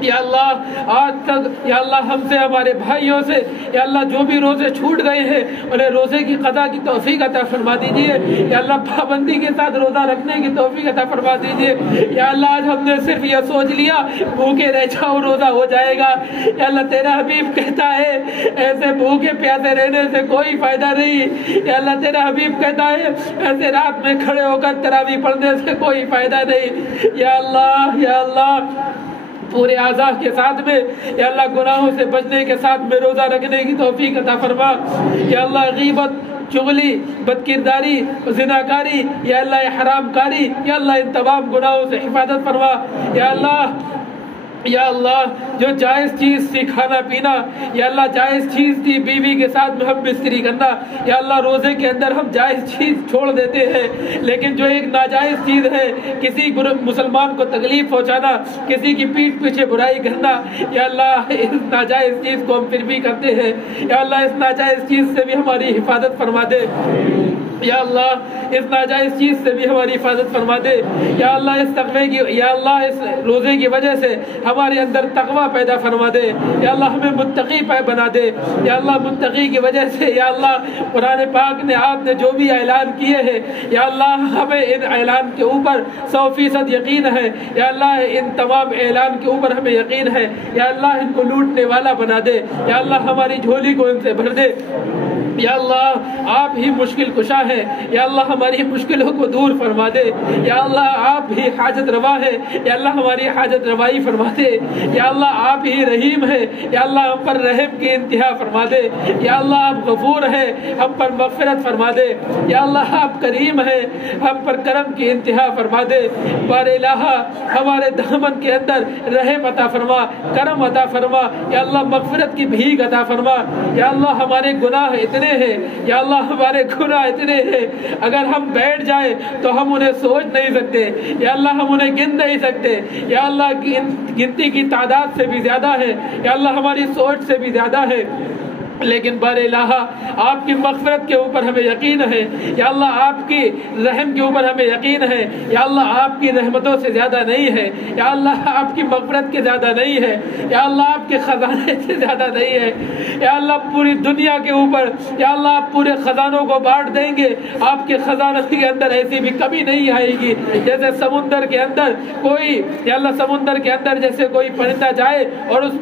یا اللہ آج تک یا اللہ ہم سے ہمارے بھائیوں سے یا اللہ جو بھی روزے چھوٹ گئے ہیں انہیں روزے کی قضا کی توفیق عطا فرما دیجئے، یا اللہ پابندی کے ساتھ روزہ رکھنے کی توفیق عطا فرما دیجئے، یا اللہ آج ہم نے صرف یہ سوچ لیا بھوکے رہ جاؤ روزہ ہو جائے گا، یا اللہ تیرا حبیب کہتا ہے ایسے بھوکے پیاسے رہنے سے کوئی فائدہ نہیں، یا اللہ تیرا حبیب کہتا ہے ایسے رات میں کھڑے ہو کر تراویح پڑھنے سے کوئی فائدہ نہیں، یا اللہ پورے اعضاء کے ساتھ میں یا اللہ گناہوں سے بچنے کے ساتھ میں روزہ رکھنے کی توفیق عطا فرما، یا اللہ غیبت، چغلی، بدکرداری، زناکاری، یا اللہ حرام کاری، یا اللہ ان تمام گناہوں سے حفاظت فرما، یا اللہ جو جائز چیز تھی کھانا پینا، یا اللہ جائز چیز تھی بیوی کے ساتھ میں ہم بستری کرنا، یا اللہ روزے کے اندر ہم جائز چیز چھوڑ دیتے ہیں، لیکن جو ایک ناجائز چیز ہے کسی مسلمان کو تکلیف پہنچانا، کسی کی پیٹھ پیچھے برائی کرنا، یا اللہ اس ناجائز چیز کو ہم پھر بھی کرتے ہیں، یا اللہ اس ناجائز چیز سے بھی ہماری حفاظت فرما دے، یا اللہ اس ناجائز چیز سے بھی ہماری حفاظت فرما دے، یا اللہ اس تقوی کی یا اللہ اس روزے کی وجہ سے ہمارے اندر تقوی پیدا فرما دے، یا اللہ ہمیں متقی بنا دے، یا اللہ متقی کی وجہ سے یا اللہ قرآن پاک نے آپ نے جو بھی اعلان کیے ہیں یا اللہ ہمیں ان اعلان کے اوپر 100% یقین ہے، یا اللہ ان تمام اعلان کے اوپر ہمیں یقین ہے، یا اللہ ان کو لوٹنے والا بنا دے، یا اللہ ہماری جھولی کو ان سے بھر دے، یا اللہ آپ ہی مشکل کشا ہے، یا اللہ ہماری مشکلوں کو دور فرما دے، یا اللہ آپ ہی حاجت روا ہے، یا اللہ ہماری حاجت روائی فرما دے، یا اللہ آپ ہی رحیم ہے، یا اللہ ہم پر رحم کی انتہا فرما دے، یا اللہ آپ غفور ہے ہم پر مغفرت فرما دے، یا اللہ آپ کریم ہے ہم پر کرم کی انتہا فرما دے، بار الہ ہمارے دامن کے اندر رحم عطا فرما، کرم عطا فرما، یا اللہ مغفرت کی بھیک عطا فرما، یا اللہ ہمارے گناہ اتنے ہیں، یا اللہ ہمارے گناہ اتنے ہیں اگر ہم بیٹھ جائیں تو ہم انہیں سوچ نہیں سکتے، یا اللہ ہم انہیں گن نہیں سکتے، یا اللہ گنتی کی تعداد سے بھی زیادہ ہے، یا اللہ ہماری سوچ سے بھی زیادہ ہے، لیکن بار الہ آپ کی مغفرت کے اوپر ہمیں یقین ہے یا اللہ، آپ کی رحم کے اوپر ہمیں یقین ہے یا اللہ، آپ کی رحمتوں سے زیادہ نہیں ہے یا اللہ، آپ کی مغفرت کے زیادہ نہیں ہے یا اللہ، آپ کے خزانے سے زیادہ نہیں ہے یا اللہ، پوری دنیا کے اوپر یا اللہ آپ پورے خزانوں کو بانٹ دیں گے، آپ کے خزانوں کے اندر ایسی بھی کمی نہیں آئے گی جیسے سمندر کے اندر کوئی یا اللہ، سمندر کے اندر جیسے کوئی پرندہ جائے اور اس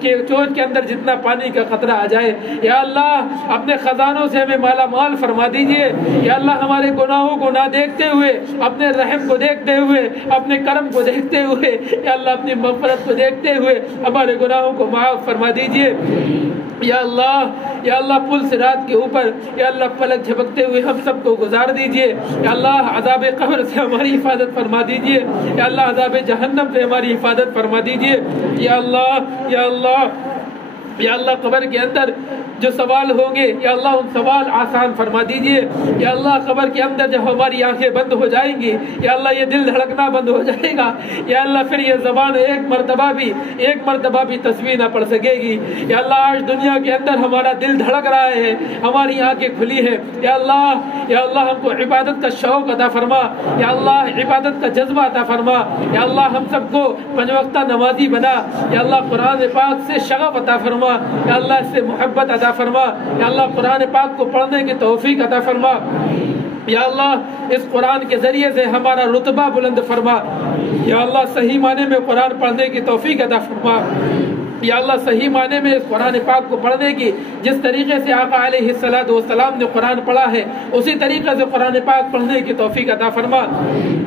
کے چوچ کے اندر جتنا پانی کا قطرہ آ جائے، یا اللہ اپنے خزانوں سے ہمیں مالا مال فرما دیجئے یا اللہ، ہمارے گناہوں کو نہ دیکھتے ہوئے، اپنے رحم کو دیکھتے ہوئے، اپنے کرم کو دیکھتے ہوئے یا اللہ، اپنی مغفرت کو دیکھتے ہوئے ہمارے گناہوں کو معاف فرما دیجئے یا اللہ، پل صراط کے اوپر یا اللہ پلک جھپکتے ہوئے ہم سب کو گزار دیجئے یا اللہ، عذاب قبر سے ہماری حفاظت فرما دیجئے یا اللہ، عذاب جہنم سے ہماری حفاظت فرما دیجئے یا اللہ یا اللہ یا اللہ، قبر کے اندر جو سوال ہوں گے یا اللہ، ان سوال آسان فرما دیجئے یا اللہ، قبر کے اندر جب ہماری آنکھیں بند ہو جائیں گی یا اللہ، یہ دل دھڑکنا بند ہو جائے گا یا اللہ، پھر یہ زبان ایک مرتبہ بھی تسبیح نہ پڑھ سکے گی یا اللہ، آج دنیا کے اندر ہمارا دل دھڑک رہا ہے، ہماری آنکھیں کھلی ہے یا اللہ ہم کو عبادت کا شوق عطا فرما یا اللہ، عبادت کا جذبہ عطا فرما یا اللہ، ہم سب کو 5 وقتہ نمازی بنا یا اللہ، قرآن پاک سے شغف عطا فرما یا اللہ، اس سے محبت عطا فرما یا اللہ، قرآن پاک کو پڑھنے کی توفیق عطا فرما یا اللہ، اس قرآن کے ذریعے سے ہمارا رتبہ بلند فرما یا اللہ، صحیح معنی میں قرآن پڑھنے کی توفیق عطا فرما یا اللہ، صحیح معنی میں اس قرآن پاک کو پڑھنے کی جس طریقے سے آقا علیہ السلام نے قرآن پڑھا ہے اسی طریقے سے قرآن پاک پڑھنے کی توفیق عطا فرما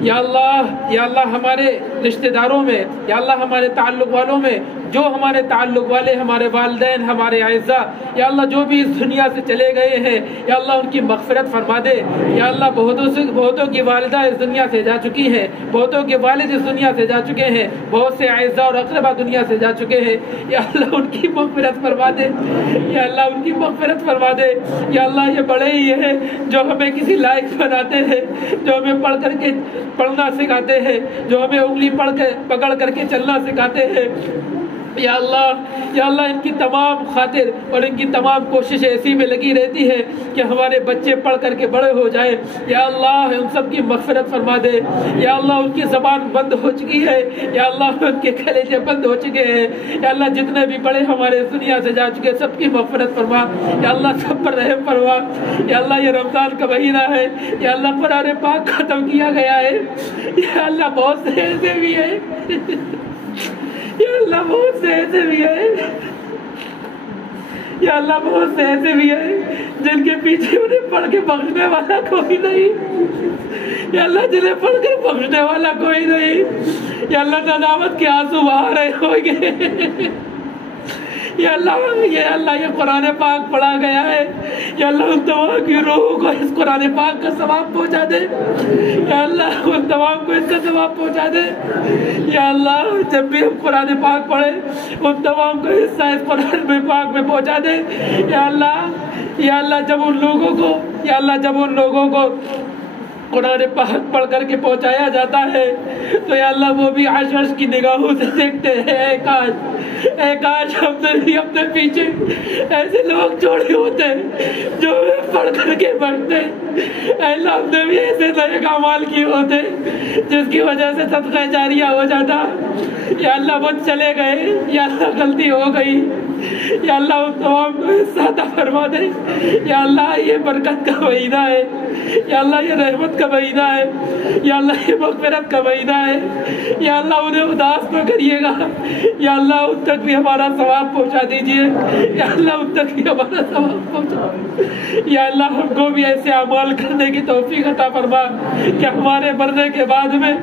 یا اللہ، ہمارے رشتہ داروں میں یا اللہ، ہمارے تعلق والوں میں جو ہمارے تعلق والے، ہمارے والدین، ہمارے اعزاء یا اللہ، جو بھی اس دنیا سے چلے گئے ہیں یا اللہ، ان کی مغفرت فرما دے یا اللہ، بہتوں کی والدہ اس دنیا سے جا چکی ہیں، بہتوں کے والد اس دنیا سے جا چکے ہیں، بہت سے اعزاء اور اقربا دنیا سے جا چکے ہیں یا اللہ، ان کی مغفرت فرما دے یا اللہ، ان کی مغفرت فرما دے یا اللہ، یہ بڑے ہی ہیں جو ہمیں کسی لائق بناتے ہیں، جو ہمیں پڑھ کر کے پڑھنا سکھاتے ہیں، جو ہمیں انگلی پکڑ کر کے چلنا سکھاتے ہیں یا اللہ، ان کی تمام خاطر اور ان کی تمام کوششیں اسی میں لگی رہتی ہے کہ ہمارے بچے پڑھ کر کے بڑے ہو جائیں یا اللہ، ان سب کی مغفرت فرما دے یا اللہ، ان کی زبان بند ہو چکی ہے یا اللہ، ان کے کلیجے بند ہو چکے ہیں یا اللہ، جتنے بھی بڑے ہمارے اس دنیا سے جا چکے سب کی مغفرت فرما یا اللہ، سب پر رحم فرما یا اللہ، یہ رمضان کا مہینہ ہے یا اللہ، قرآن پاک ختم کیا گیا ہے یا اللہ، بہت سے ایسے بھی ہیں یا اللہ، بہت سے ایسے بھی ہیں یا اللہ، بہت سے ایسے بھی ہیں جن کے پیچھے انہیں پڑھ کے بخشنے والا کوئی نہیں یا اللہ، جنہیں پڑھ کر بخشنے والا کوئی نہیں یا اللہ، ندامت کے آنسو بہا رہے ہوں گے یا اللہ، یہ قرآن پاک پڑھا گیا ہے یا اللہ، ان تمام کی روح کو اس قرآن پاک کا ثواب پہنچا دے یا اللہ، ان تمام کو اس کا ثواب پہنچا دے یا اللہ، جب بھی ہم قرآن پاک پڑھے ان تمام کو حصہ اس قرآن پاک میں پہنچا دے یا اللہ، جب ان لوگوں کو قرآن پاک پڑھ کر کے پہنچایا جاتا ہے تو یا اللہ، وہ بھی عرش کی نگاہوں سے دیکھتے ہیں، اے کاش ہم نے بھی اپنے پیچھے ایسے لوگ چھوڑے ہوتے جو پڑھ کر کے بڑھتے، اے اللہ، ہم نے بھی ایسے نیک اعمال کیے ہوتے جس کی وجہ سے صدقہ جاریہ ہو جاتا یا اللہ، وہ چلے گئے یا اللہ، غلطی ہو گئی یا اللہ، ان تمام کو عطا فرما دے یا اللہ، یہ برکت کا مہینہ ہے یا اللہ، یہ رحمت کا مہینہ ہے یا اللہ، یہ مغفرت کا مہینہ ہے یا اللہ، انہیں اداس نہ کریے گا یا اللہ، ان تک بھی ہمارا ثواب پہنچا دیجئے یا اللہ، ان تک بھی ہمارا ثواب پہنچا یا اللہ، ہم کو بھی ایسے اعمال کرنے کی توفیق عطا فرما کہ ہمارے مرنے کے بعد میں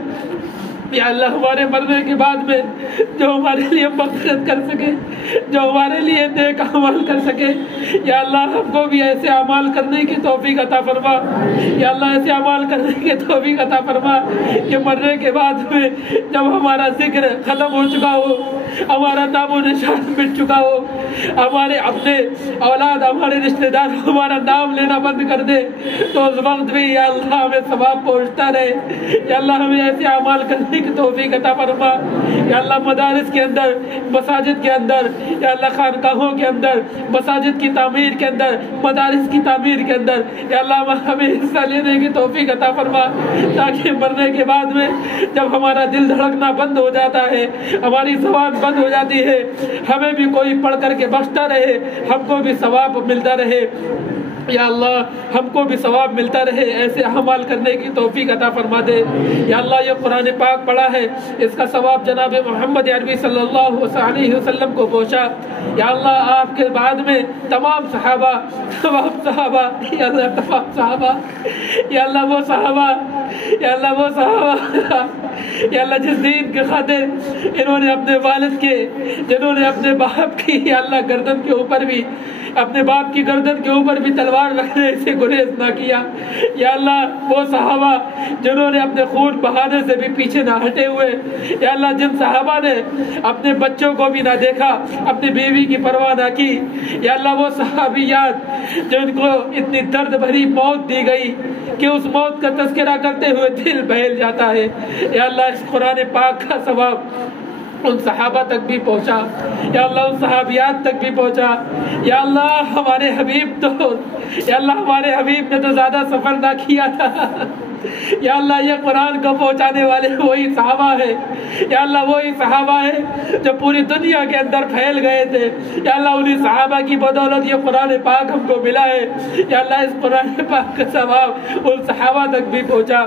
یا اللہ، ہمارے مرنے کے بعد میں جو ہمارے لیے مغفرت کر سکے، جو ہمارے لیے نیک اعمال کر سکے یا اللہ، ہم کو بھی ایسے اعمال کرنے کی توفیق عطا فرما یا اللہ، ایسے اعمال کرنے کی توفیق عطا فرما کہ مرنے کے بعد میں جب ہمارا ذکر ختم ہو چکا ہو، ہمارا نام و نشان مٹ چکا ہو ہمارے اپنے اولاد ہمارے رشتہ دار ہمارا نام لینا بند کر دے تو اس وقت بھی یا اللہ ہمیں ثواب پہنچتا رہے۔ یا اللہ ہمیں ایسے اعمال کرنے کی توفیق عطا فرما۔ یا اللہ مدارس کے اندر، مساجد کے اندر، یا اللہ خانقاہوں کے اندر، مساجد کی تعمیر کے اندر، مدارس کی تعمیر کے اندر یا اللہ ہمیں حصہ لینے کی توفیق عطا فرما، تاکہ مرنے کے بعد میں جب ہمارا دل دھڑکنا بند ہو جاتا ہے، ہماری زبان بند ہو جاتی ہے، ہمیں بھی کوئی پڑھ کر کے بخشتا رہے، ہم کو بھی ثواب ملتا رہے۔ یا اللہ ہم کو بھی ثواب ملتا رہے، ایسے اعمال کرنے کی توفیق عطا فرما دے۔ یا اللہ یہ قرآن پاک پڑھا ہے، اس کا ثواب جناب محمد عربی صلی اللہ علیہ وسلم کو پہنچا۔ یا اللہ آپ کے بعد میں تمام صحابہ، یا اللہ تمام صحابہ، یا اللہ وہ صحابہ، یا اللہ وہ صحابہ، یا اللہ جس دین کے خاطر انہوں نے اپنے والد کے، جنہوں نے اپنے باپ کی یا اللہ گردن کے اوپر بھی، اپنے باپ کی گردن کے اوپر بھی تلوار رکھنے سے گریز نہ کیا۔ یا اللہ وہ صحابہ جنہوں نے اپنے خون بہانے سے بھی پیچھے نہ ہٹے ہوئے، یا اللہ جن صحابہ نے اپنے بچوں کو بھی نہ دیکھا، اپنی بیوی کی پرواہ نہ کی، یا اللہ وہ صحابیات جن کو اتنی درد بھری موت دی گئی کہ اس موت کا تذکرہ کرتے ہوئے دل بہل جاتا ہے۔ یا اللہ اس قرآن پاک کا ثواب ان صحابہ تک بھی پہنچا، یا اللہ ان صحابیات تک بھی پہنچا۔ یا اللہ ہمارے حبیب تو، یا اللہ ہمارے حبیب نے تو زیادہ سفر نہ کیا تھا، یا اللہ یہ قرآن کو پہنچانے والے وہی صحابہ ہیں، یا اللہ وہی صحابہ ہیں جو پوری دنیا کے اندر پھیل گئے تھے۔ یا اللہ انہی صحابہ کی بدولت یہ قرآن پاک ہم کو ملا ہے۔ یا اللہ اس قرآن پاک کا ثواب ان صحابہ تک بھی پہنچا۔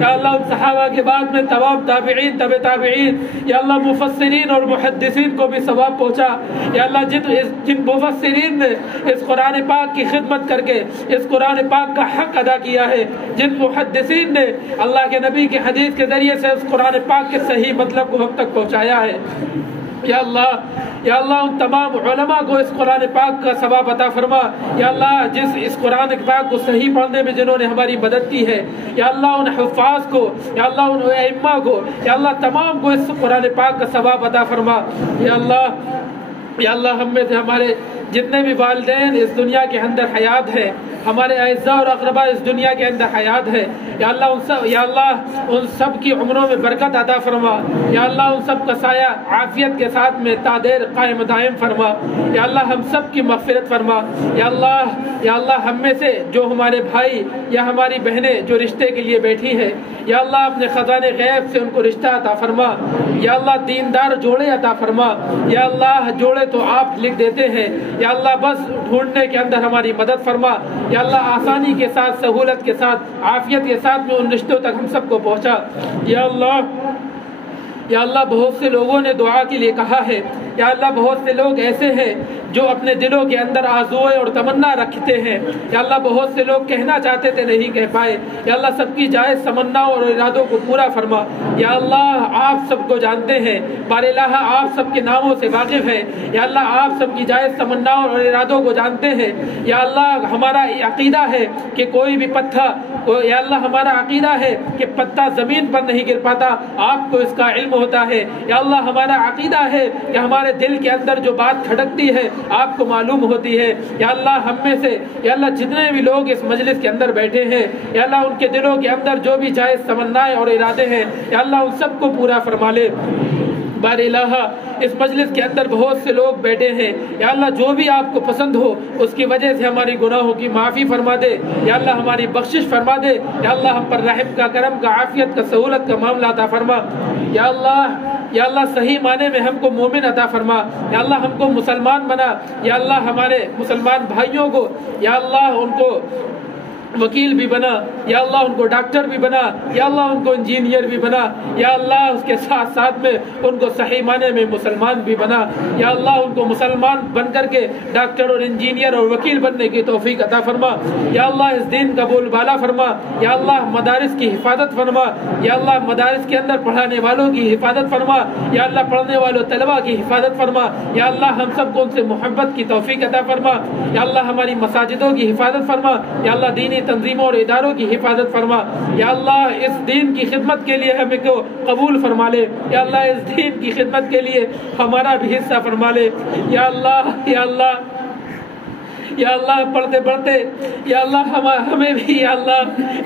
یا اللہ ان صحابہ کے بعد میں تمام تابعین، تبع تابعین، یا اللہ مفسرین اور محدثین کو بھی ثواب پہنچا۔ یا اللہ جن مفسرین نے اس قرآن پاک کی خدمت کر کے اس قرآن پاک کا حق ادا کیا ہے، جن محدثین نے اللہ کے نبی کے حدیث کے ذریعے سے اس قرآن پاک کے صحیح مطلب کو ہم تک پہنچایا ہے، یا اللہ ان تمام علماء کو اس قرآن پاک کا ثواب عطا فرما۔ یا اللہ جس اس قرآن پاک کو صحیح پڑھنے میں جنہوں نے ہماری مدد کی ہے، یا اللہ ان حفاظ کو، یا اللہ ان ائمہ کو، یا اللہ تمام کو اس قرآن پاک کا ثواب عطا فرما۔ یا اللہ ہم میں سے ہمارے جتنے بھی والدین اس دنیا کے اندر حیات ہیں، ہمارے اعزاء اور اقرباء اس دنیا کے اندر حیات ہے، یا اللہ ان سب کی عمروں میں برکت عطا فرما۔ یا اللہ ان سب کا سایہ عافیت کے ساتھ میں تا دیر قائم دائم فرما۔ یا اللہ ہم سب کی مغفرت فرما۔ یا اللہ ہم میں سے جو ہمارے بھائی یا ہماری بہنیں جو رشتے کے لیے بیٹھی ہے، یا اللہ اپنے خزانے غیب سے ان کو رشتہ عطا فرما۔ یا اللہ دیندار جوڑے عطا فرما۔ یا اللہ جوڑے تو آپ لکھ دیتے ہیں، یا اللہ بس ڈھونڈنے کے اندر ہماری مدد فرما۔ یا اللہ آسانی کے ساتھ، سہولت کے ساتھ، عافیت کے ساتھ میں ان رشتوں تک ہم سب کو پہنچا۔ یا اللہ بہت سے لوگوں نے دعا کے لیے کہا ہے، یا اللہ بہت سے لوگ ایسے ہیں جو اپنے دلوں کے اندر آرزوئیں اور تمنا رکھتے ہیں، یا اللہ بہت سے لوگ کہنا چاہتے تھے نہیں کہہ پائے، یا اللہ سب کی جائز تمناؤں اور ارادوں کو پورا فرما۔ یا اللہ آپ سب کو جانتے ہیں، بار الہ آپ سب کے ناموں سے واقف ہیں، یا اللہ آپ سب کی جائز تمناؤں اور ارادوں کو جانتے ہیں۔ یا اللہ ہمارا عقیدہ ہے کہ کوئی بھی یا اللہ ہمارا عقیدہ ہے کہ پتا زمین پر نہیں گر پاتا، آپ کو اس کا علم ہوتا ہے۔ یا اللہ ہمارا عقیدہ ہے کہ ہمارے دل کے اندر جو بات کھٹکتی ہے آپ کو معلوم ہوتی ہے۔ یا اللہ ہم میں سے، یا اللہ جتنے بھی لوگ اس مجلس کے اندر بیٹھے ہیں، یا اللہ ان کے دلوں کے اندر جو بھی جائز تمنائیں اور ارادے ہیں، یا اللہ ان سب کو پورا فرما لے۔ بار الہ اس مجلس کے اندر بہت سے لوگ بیٹھے ہیں، یا اللہ جو بھی آپ کو پسند ہو اس کی وجہ سے ہماری گناہوں کی معافی فرما دے، یا اللہ ہماری بخشش فرما دے، یا اللہ ہم پر رحم کا، کرم کا، عافیت کا، سہولت کا معاملہ عطا فرما۔ یا اللہ صحیح معنی میں ہم کو مومن عطا فرما۔ یا اللہ ہم کو مسلمان بنا۔ یا اللہ ہمارے مسلمان بھائیوں کو، یا اللہ ان کو وکیل بھی بنا، یا اللہ ان کو ڈاکٹر بھی بنا، یا اللہ ان کو انجینئر بھی بنا، یا اللہ اس کے ساتھ ساتھ میں ان کو صحیح معنی میں مسلمان بھی بنا۔ یا اللہ ان کو مسلمان بن کر کے ڈاکٹر اور انجینئر اور وکیل بننے کی توفیق عطا فرما۔ یا اللہ اس دین کا بول بالا فرما۔ یا اللہ مدارس کی حفاظت فرما۔ یا اللہ مدارس کے اندر پڑھانے والوں کی حفاظت فرما۔ یا اللہ پڑھنے والوں طلباء کی حفاظت فرما۔ یا اللہ ہم سب کو ان سے محبت کی توفیق عطا فرما۔ یا اللہ ہماری مساجدوں کی حفاظت فرما۔ یا اللہ دینی دینی تنظیموں اور اداروں کی حفاظت فرما. یا اللہ اس دین کی خدمت کے لیے ہمیں کو قبول فرما لے. یا اللہ اس دین کی خدمت کے لیے ہمارا بھی حصہ فرما لے. یا اللہ یا اللہ یا اللہ پڑھتے پڑھتے یا اللہ ہمیں بھی یا اللہ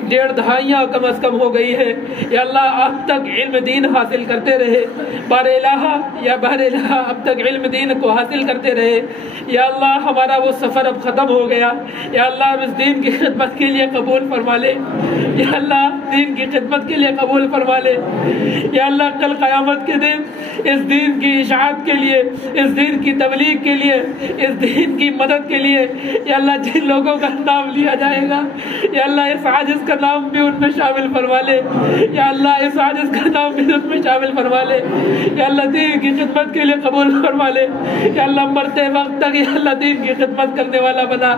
1.5 دہائیاں کم از کم ہو گئی ہے. یا اللہ اب تک علم دین حاصل کرتے رہے. بار الہ یا بار الہ اب تک علم دین کو حاصل کرتے رہے. یا اللہ ہمارا وہ سفر اب ختم ہو گیا. یا اللہ اب اس دین کی خدمت کے لیے قبول فرما لے. یا اللہ دین کی خدمت کے لیے قبول فرما لے. یا اللہ کل قیامت کے دن اس دین کی اشاعت کے لیے, اس دین کی تبلیغ کے لیے, اس دین کی مدد کے لیے یا اللہ جن لوگوں کا نام لیا جائے گا یا اللہ اس عاجز کا نام بھی ان میں شامل فرما لے. یا اللہ اس عاجز کا نام بھی ان میں شامل فرما لے. یا اللہ دین کی خدمت کے لیے قبول فرما لے. یا اللہ مرتے وقت تک یا اللہ دین کی خدمت کرنے والا بنا.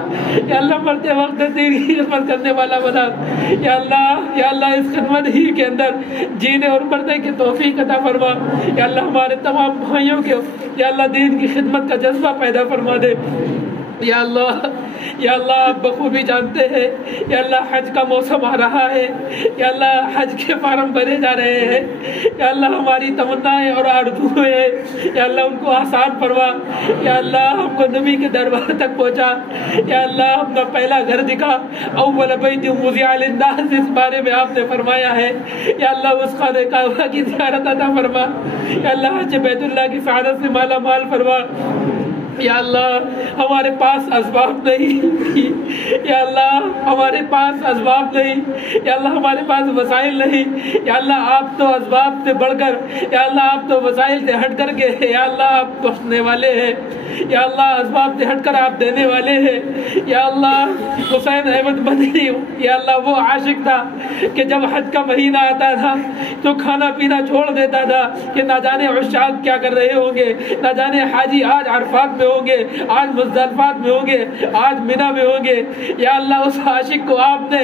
یا اللہ مرتے وقت تک دین کی خدمت کرنے والا بنا. یا اللہ اس خدمت ہی کے اندر جینے اور مرنے کی توفیق عطا فرما. یا اللہ ہمارے تمام بھائیوں کے یا اللہ دین کی خدمت کا جذبہ پیدا فرما دے. یا اللہ آپ بخوبی جانتے ہیں یا اللہ حج کا موسم آ رہا ہے. یا اللہ حج کے فارم بھرے جا رہے ہیں. یا اللہ ہماری تمنائیں اور آرزوئیں ہیں یا اللہ ان کو آسان فرما. یا اللہ ہم کو نبی کے دربار تک پہنچا. یا اللہ اپنا پہلا گھر دکھا. اول بیت وضع للناس اس بارے میں آپ نے فرمایا ہے. یا اللہ اس خانہ کعبہ کی زیارت عطا فرما. یا اللہ حج بیت اللہ کی سعادت سے مالا مال فرما. یا اللہ ہمارے پاس اسباب نہیں. یا اللہ ہمارے پاس اسباب نہیں. یا اللہ ہمارے پاس وسائل نہیں. یا اللہ آپ تو اسباب سے بڑھ کر یا اللہ آپ تو وسائل سے ہٹ کر کے یا اللہ آپ بخشنے والے ہیں. یا اللہ اسباب سے ہٹ کر آپ دینے والے ہیں. یا اللہ حسین احمد مدنی یا اللہ وہ عاشق تھا کہ جب حج کا مہینہ آتا تھا تو کھانا پینا چھوڑ دیتا تھا کہ نہ جانے عشاق کیا کر رہے ہوں گے, نہ جانے حاجی آج عرفات میں ہوں گے, آج مزدلفات میں ہوں گے, آج منی میں ہوں گے. یا اللہ اس عاشق کو آپ نے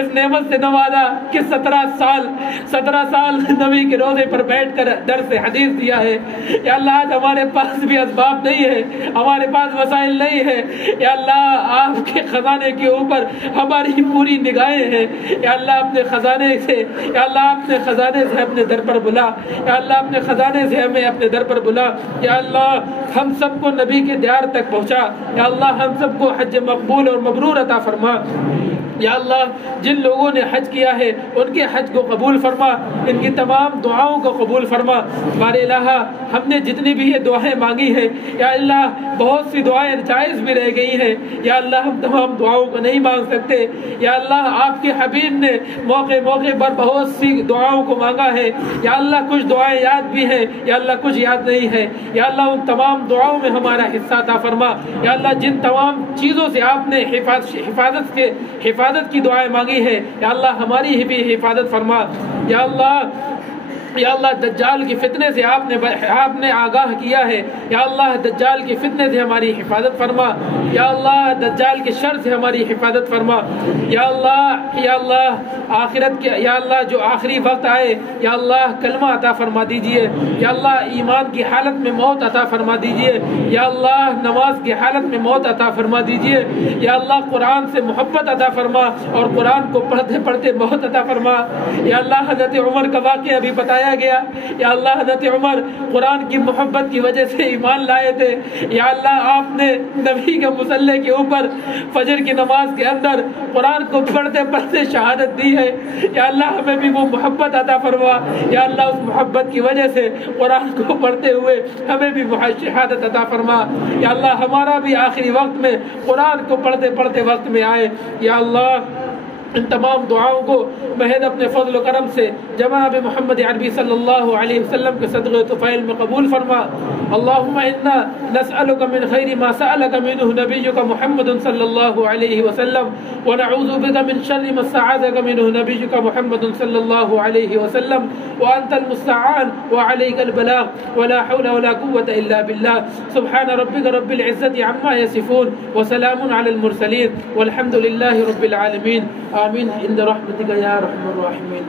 اس نعمت سے نوازا کہ 17 سال نبی کے روزے پر بیٹھ کر درس حدیث دیا ہے. یا اللہ آج ہمارے پاس بھی اسباب نہیں ہے, ہمارے پاس وسائل نہیں ہے. یا اللہ آپ کے خزانے کے اوپر ہماری پوری نگاہیں ہیں. یا اللہ اپنے خزانے سے یا اللہ اپنے خزانے سے اپنے در پر بلا. یا اللہ اپنے خزانے سے ہمیں اپنے در پر بلا. یا اللہ ہم سب کو نبی کے دیار تک پہنچا. یا اللہ ہم سب کو حج مقبول اور مبرور عطا فرما. یا اللہ جن لوگوں نے حج کیا ہے ان کے حج کو قبول فرما, ان کی تمام دعاؤں کو قبول فرما. بار الہ ہم نے جتنی بھی یہ دعائیں مانگی ہیں یا اللہ بہت سی دعائیں جائز بھی رہ گئی ہیں. یا اللہ ہم تمام دعاؤں کو نہیں مانگ سکتے. یا اللہ آپ کے حبیب نے موقع پر بہت سی دعاؤں کو مانگا ہے. یا اللہ کچھ دعائیں یاد بھی ہیں, یا اللہ کچھ یاد نہیں ہے. یا اللہ ان تمام دعاؤں میں ہمارا حصہ عطا فرما. یا اللہ جن تمام چیزوں سے آپ نے حفاظت کی دعائیں مانگی ہے یا اللہ ہماری بھی حفاظت فرما. یا اللہ دجال کی فتنے سے آپ نے آگاہ کیا ہے. یا اللہ دجال کی فتنے سے ہماری حفاظت فرما. یا اللہ دجال کے شر سے ہماری حفاظت فرما. یا اللہ آخرت کے یا اللہ جو آخری وقت آئے یا اللہ کلمہ عطا فرما دیجئے. یا اللہ ایمان کی حالت میں موت عطا فرما دیجئے. یا اللہ نماز کی حالت میں موت عطا فرما دیجئے. یا اللہ قرآن سے محبت عطا فرما اور قرآن کو پڑھتے پڑھتے موت عطا فرما. یا اللہ حضرت عمر کا واقعہ ابھی بتایا گیا. یا اللہ حضرت عمر قرآن کی محبت کی وجہ سے ایمان لائے تھے. یا اللہ آپ نے نبی کے مصلی کے اوپر فجر کی نماز کے اندر قرآن کو پڑھتے پڑھتے شہادت دی ہے. یا اللہ ہمیں بھی وہ محبت عطا فرما. یا اللہ اس محبت کی وجہ سے قرآن کو پڑھتے ہوئے ہمیں بھی شہادت عطا فرما. یا اللہ ہمارا بھی آخری وقت میں قرآن کو پڑھتے پڑھتے وقت میں آئے. یا اللہ ان تمام دعاؤں کو محض اپنے فضل و کرم سے جناب محمد عربی صلی اللہ علیہ وسلم کے صدقے طفیل میں قبول فرما. اللہم انا نسألک من خیر ما سألک منہ نبیک محمد صلی اللہ علیہ وسلم ونعوذ بک من شر ما استعاذک منہ نبیک محمد صلی اللہ علیہ وسلم وانت المستعان وعلیک البلاغ ولا حول ولا قوة الا باللہ. سبحان ربک رب العزت عما یصفون وسلام علی المرسلین والحمد للہ رب العالمین. آمین عند رحمتک یا ارحم الراحمین.